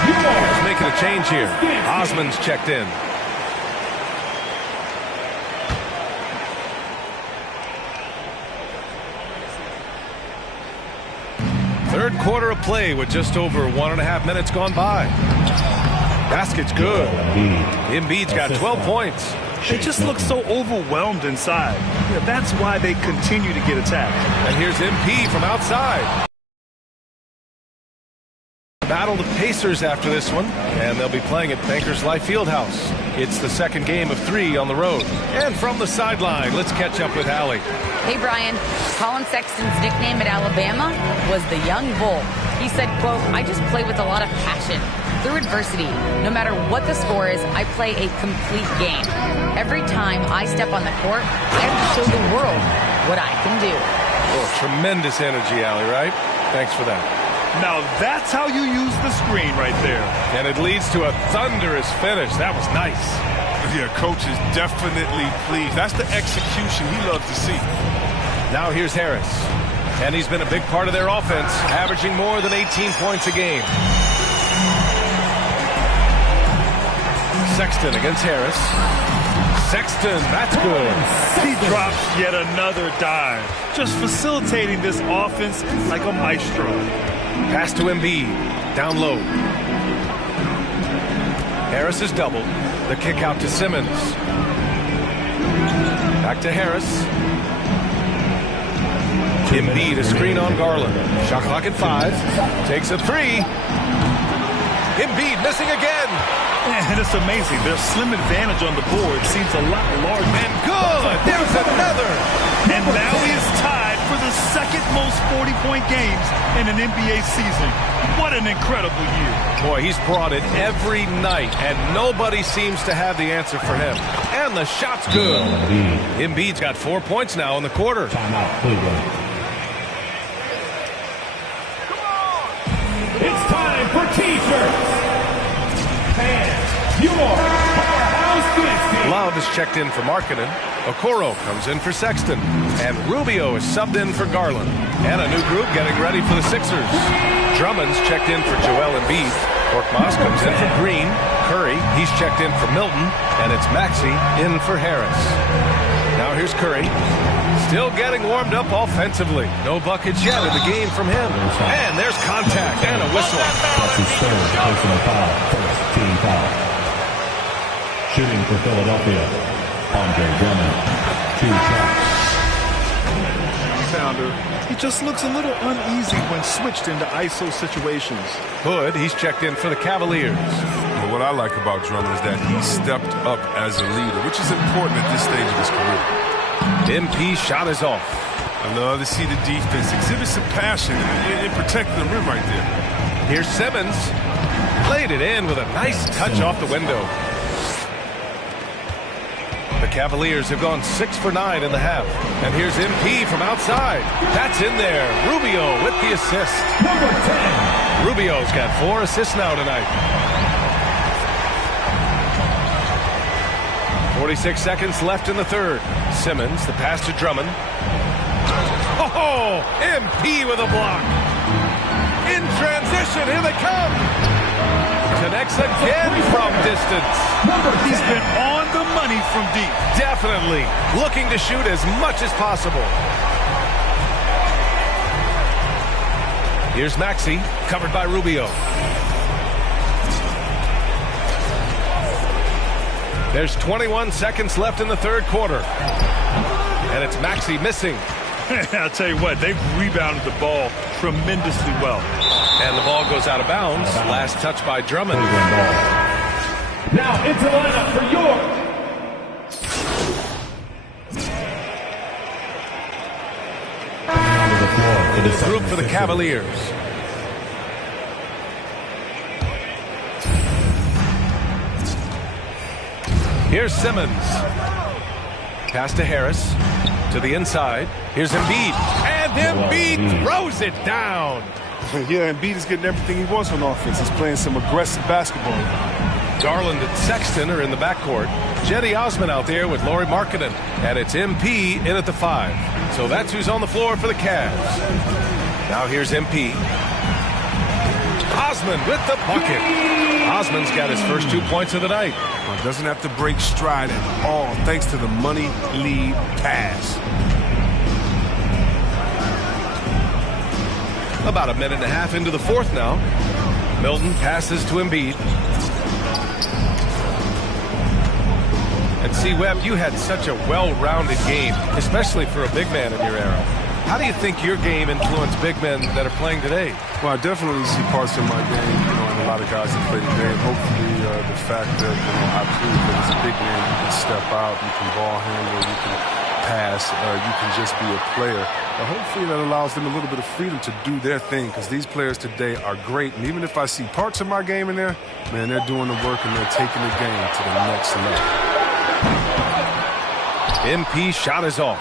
He's making a change here. Osman's checked in. Third quarter of play with just over 1.5 minutes gone by. Basket's good. Embiid's got 12 points. They just look so overwhelmed inside. Yeah, that's why they continue to get attacked. And here's MP from outside. Battle the Pacers after this one, and they'll be playing at Bankers Life Fieldhouse. It's the second game of 3 on the road. And from the sideline, let's catch up with Allie. Hey, Brian. Colin Sexton's nickname at Alabama was the Young Bull. He said, quote, I just play with a lot of passion. Through adversity, no matter what the score is, I play a complete game. Every time I step on the court, I have to show the world what I can do. Oh, tremendous energy, Allie, right? Thanks for that. Now that's how you use the screen right there. And it leads to a thunderous finish. That was nice. Yeah, coach is definitely pleased. That's the execution he loves to see. Now here's Harris. And he's been a big part of their offense, averaging more than 18 points a game. Sexton against Harris. Sexton, that's good. He drops yet another dive. Just facilitating this offense like a maestro. Pass to Embiid. Down low. Harris is doubled. The kick out to Simmons. Back to Harris. Embiid, a screen on Garland. Shot clock at 5. Takes a 3. Embiid missing again. And it's amazing. Their slim advantage on the board seems a lot larger. And good. There's another. And now he is tied for the second most 40-point games in an NBA season. What an incredible year. Boy, he's brought it every night, and nobody seems to have the answer for him. And the shot's good. Embiid's got 4 points now in the quarter. Timeout, Cleveland. It's time for T-shirts. Fans, your powerhouse goods. Love is checked in for Markkanen. Okoro comes in for Sexton. And Rubio is subbed in for Garland. And a new group getting ready for the Sixers. Drummond's checked in for Joel Embiid. Korkmaz comes in for Green. Curry, he's checked in for Milton. And it's Maxey in for Harris. Now here's Curry. Still getting warmed up offensively. No buckets yet in the game from him. And there's contact and a whistle. That's his third personal foul. First team foul. Shooting for Philadelphia, Andre Drummond. 2 shots. Pounder. He just looks a little uneasy when switched into ISO situations. Hood, he's checked in for the Cavaliers. Well, what I like about Drummond is that he stepped up as a leader, which is important at this stage of his career. MP shot is off. I love to see the defense exhibit some passion in protecting the rim right there. Here's Simmons. Played it in with a nice touch off the window. The Cavaliers have gone 6 for 9 in the half. And here's MP from outside. That's in there. Rubio with the assist. Number 10. Rubio's got 4 assists now tonight. 46 seconds left in the third. Simmons, the pass to Drummond. Oh, MP with a block. In transition, here they come. Connects again from distance. He's been on the money from deep. Definitely looking to shoot as much as possible. Here's Maxey, covered by Rubio. There's 21 seconds left in the third quarter. And it's Maxey missing. I'll tell you what, they've rebounded the ball tremendously well. And the ball goes out of bounds. Last touch by Drummond. Now into lineup for York. Group for the Cavaliers. Here's Simmons. Pass to Harris. To the inside. Here's Embiid. And Embiid throws it down. Yeah, Embiid is getting everything he wants on offense. He's playing some aggressive basketball. Garland and Sexton are in the backcourt. Jetty Osman out there with Lauri Markkanen. And it's MP in at the 5. So that's who's on the floor for the Cavs. Now here's MP. Osman with the bucket. Osman's got his first 2 points of the night. Well, doesn't have to break stride at all thanks to the money lead pass. About a minute and a half into the fourth now. Milton passes to Embiid. And see, Webb, you had such a well-rounded game, especially for a big man in your era. How do you think your game influenced big men that are playing today? Well, I definitely see parts of my game, and a lot of guys that play the game. Hopefully, the fact that I proved that as a big man, you can step out, you can ball handle, you can pass, you can just be a player. But hopefully, that allows them a little bit of freedom to do their thing, because these players today are great. And even if I see parts of my game in there, man, they're doing the work and they're taking the game to the next level. MP shot is off.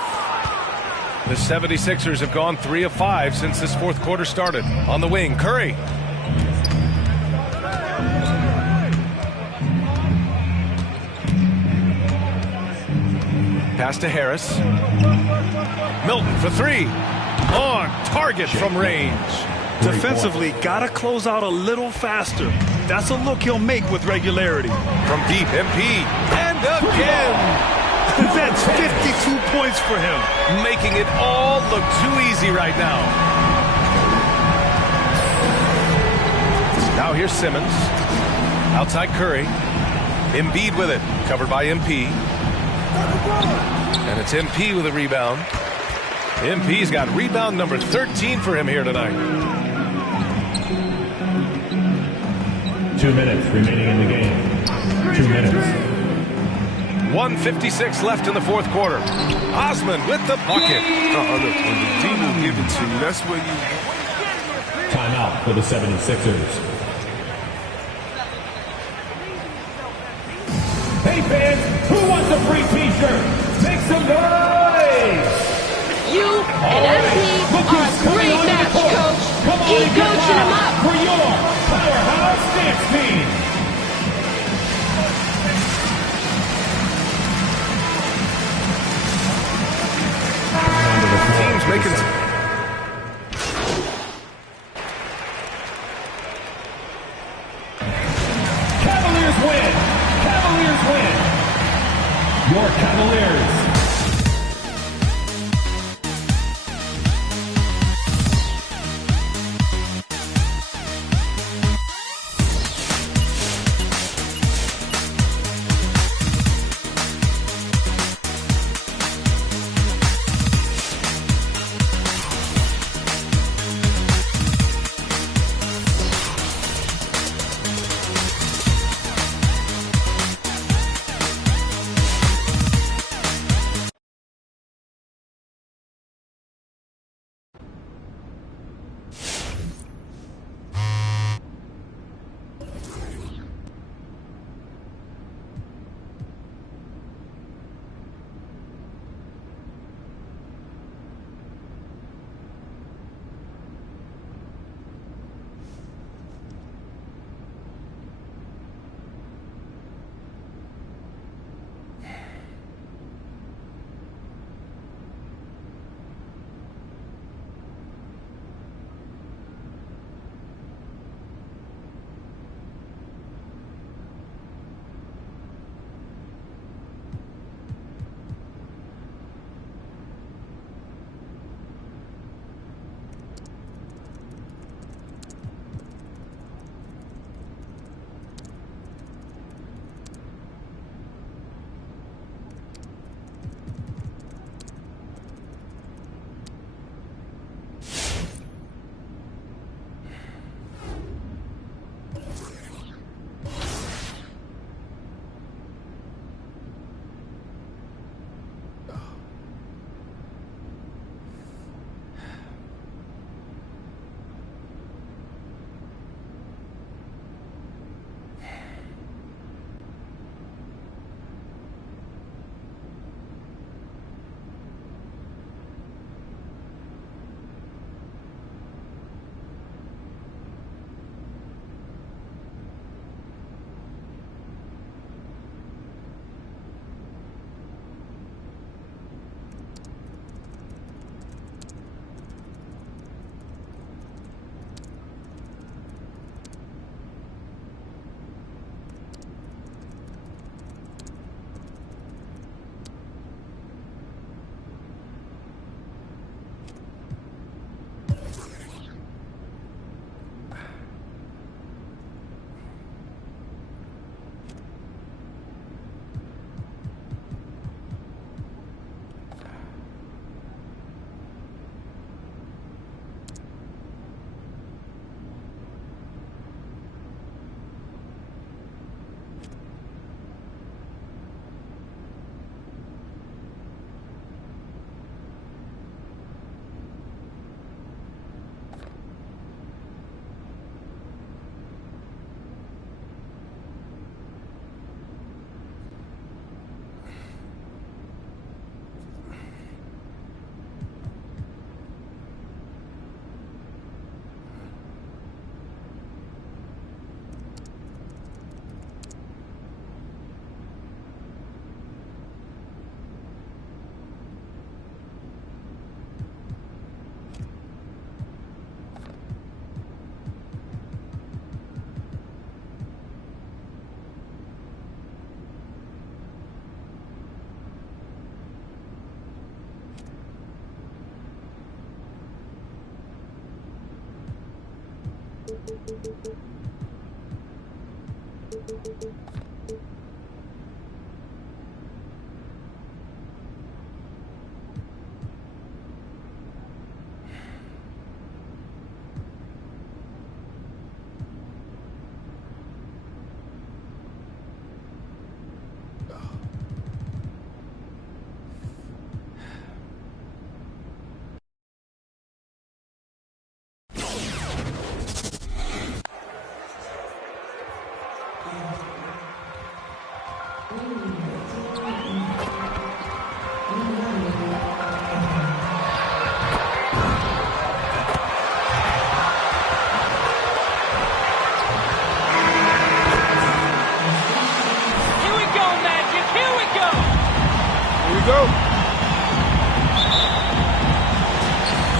The 76ers have gone 3 of 5 since this fourth quarter started. On the wing, Curry. Pass to Harris. Milton for 3. On target from range. Defensively, got to close out a little faster. That's a look he'll make with regularity. From deep, MP. And again. That's 52 points for him. Making it all look too easy right now. Now here's Simmons. Outside Curry. Embiid with it. Covered by MP. And it's MP with a rebound. MP's got rebound number 13 for him here tonight. 2 minutes remaining in the game. 2 minutes. 1:56 left in the fourth quarter. Osman with the bucket. Look, when the D will give it to you, that's where you... Timeout for the 76ers. Hey fans, who wants a free t-shirt? Make some noise! You and MP are a great match, Coach. Keep coaching them up. For your Powerhouse Dance Team. Teams making... Cavaliers win! Cavaliers win! Your Cavaliers!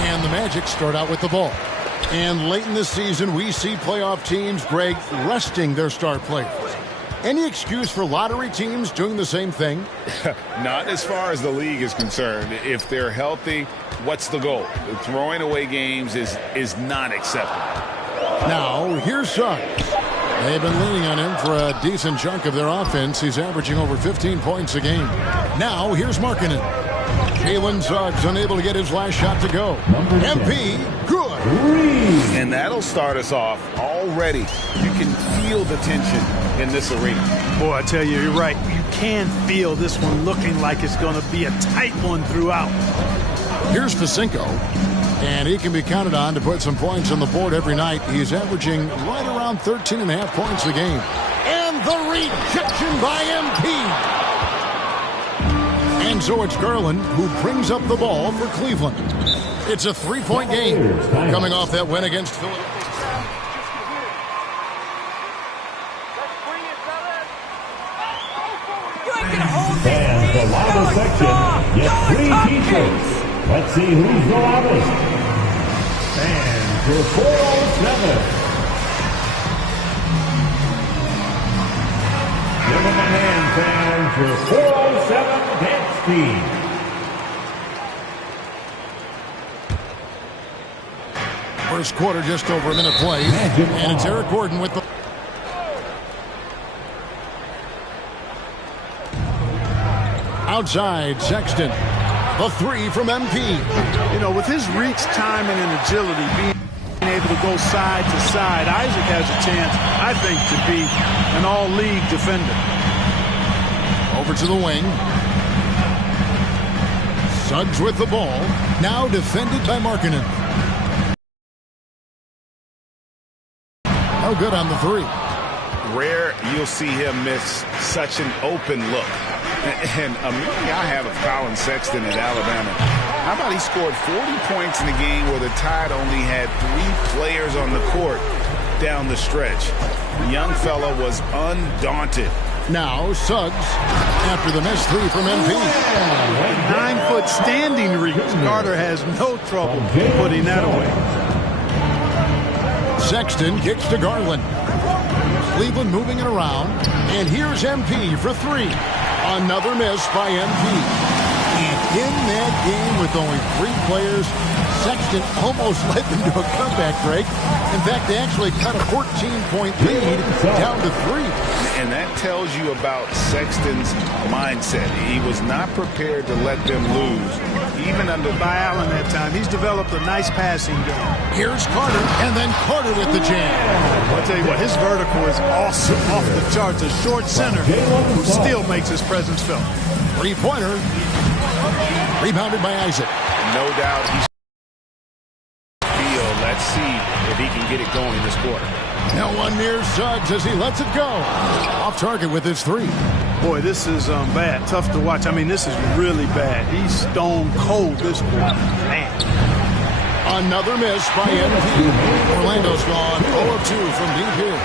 And the Magic start out with the ball. And late in the season, we see playoff teams, Greg, resting their star players. Any excuse for lottery teams doing the same thing? Not as far as the league is concerned. If they're healthy, what's the goal? Throwing away games is not acceptable. Now, here's Suggs. They've been leaning on him for a decent chunk of their offense. He's averaging over 15 points a game. Now, here's Markkanen. Jalen Suggs unable to get his last shot to go. MP, good. And that'll start us off already. You can feel the tension in this arena. Boy, I tell you, you're right. You can feel this one looking like it's going to be a tight one throughout. Here's Facinko. And he can be counted on to put some points on the board every night. He's averaging right around 13.5 points a game. And the rejection by MP. And so it's Garland who brings up the ball for Cleveland. It's a three-point game coming off that win against Philadelphia. Fans, the lava section gets 3 t-shirts. Let's see who's the loudest. Fans for 407. Give them a hand, fans, for 407 Dance Team. First quarter, just over a minute played. And it's Eric Gordon with the... Outside, Sexton. A three from MP. You know, with his reach, timing, and agility, being able to go side to side, Isaac has a chance, I think, to be an all-league defender. Over to the wing. Suggs with the ball. Now defended by Markkanen. No good on the three. Rare you'll see him miss such an open look. And Amelia, I have a Colin Sexton at Alabama. How about he scored 40 points in a game where the Tide only had 3 players on the court down the stretch. The young fella was undaunted. Now Suggs after the missed three from MP. 9-foot standing reach. Carter has no trouble putting that away. Sexton kicks to Garland. Cleveland moving it around. And here's MP for three. Another miss by MP. And in that game with only 3 players, Sexton almost led them to a comeback, Greg. In fact, they actually cut a 14-point lead down to 3. And that tells you about Sexton's mindset. He was not prepared to let them lose, even under by Allen that time. He's developed a nice passing game. Here's Carter, and then Carter with the jam. I'll tell you what, his vertical is awesome, off the charts. A short center who still makes his presence felt. Three-pointer. Rebounded by Isaac. No doubt he's field. Let's see if he can get it going this quarter. Now one near Suggs as he lets it go. Off target with his three. Boy, this is bad. Tough to watch. I mean, this is really bad. He's stone cold this quarter. Man. Another miss by MP. Orlando's gone 0 of 2 from deep here.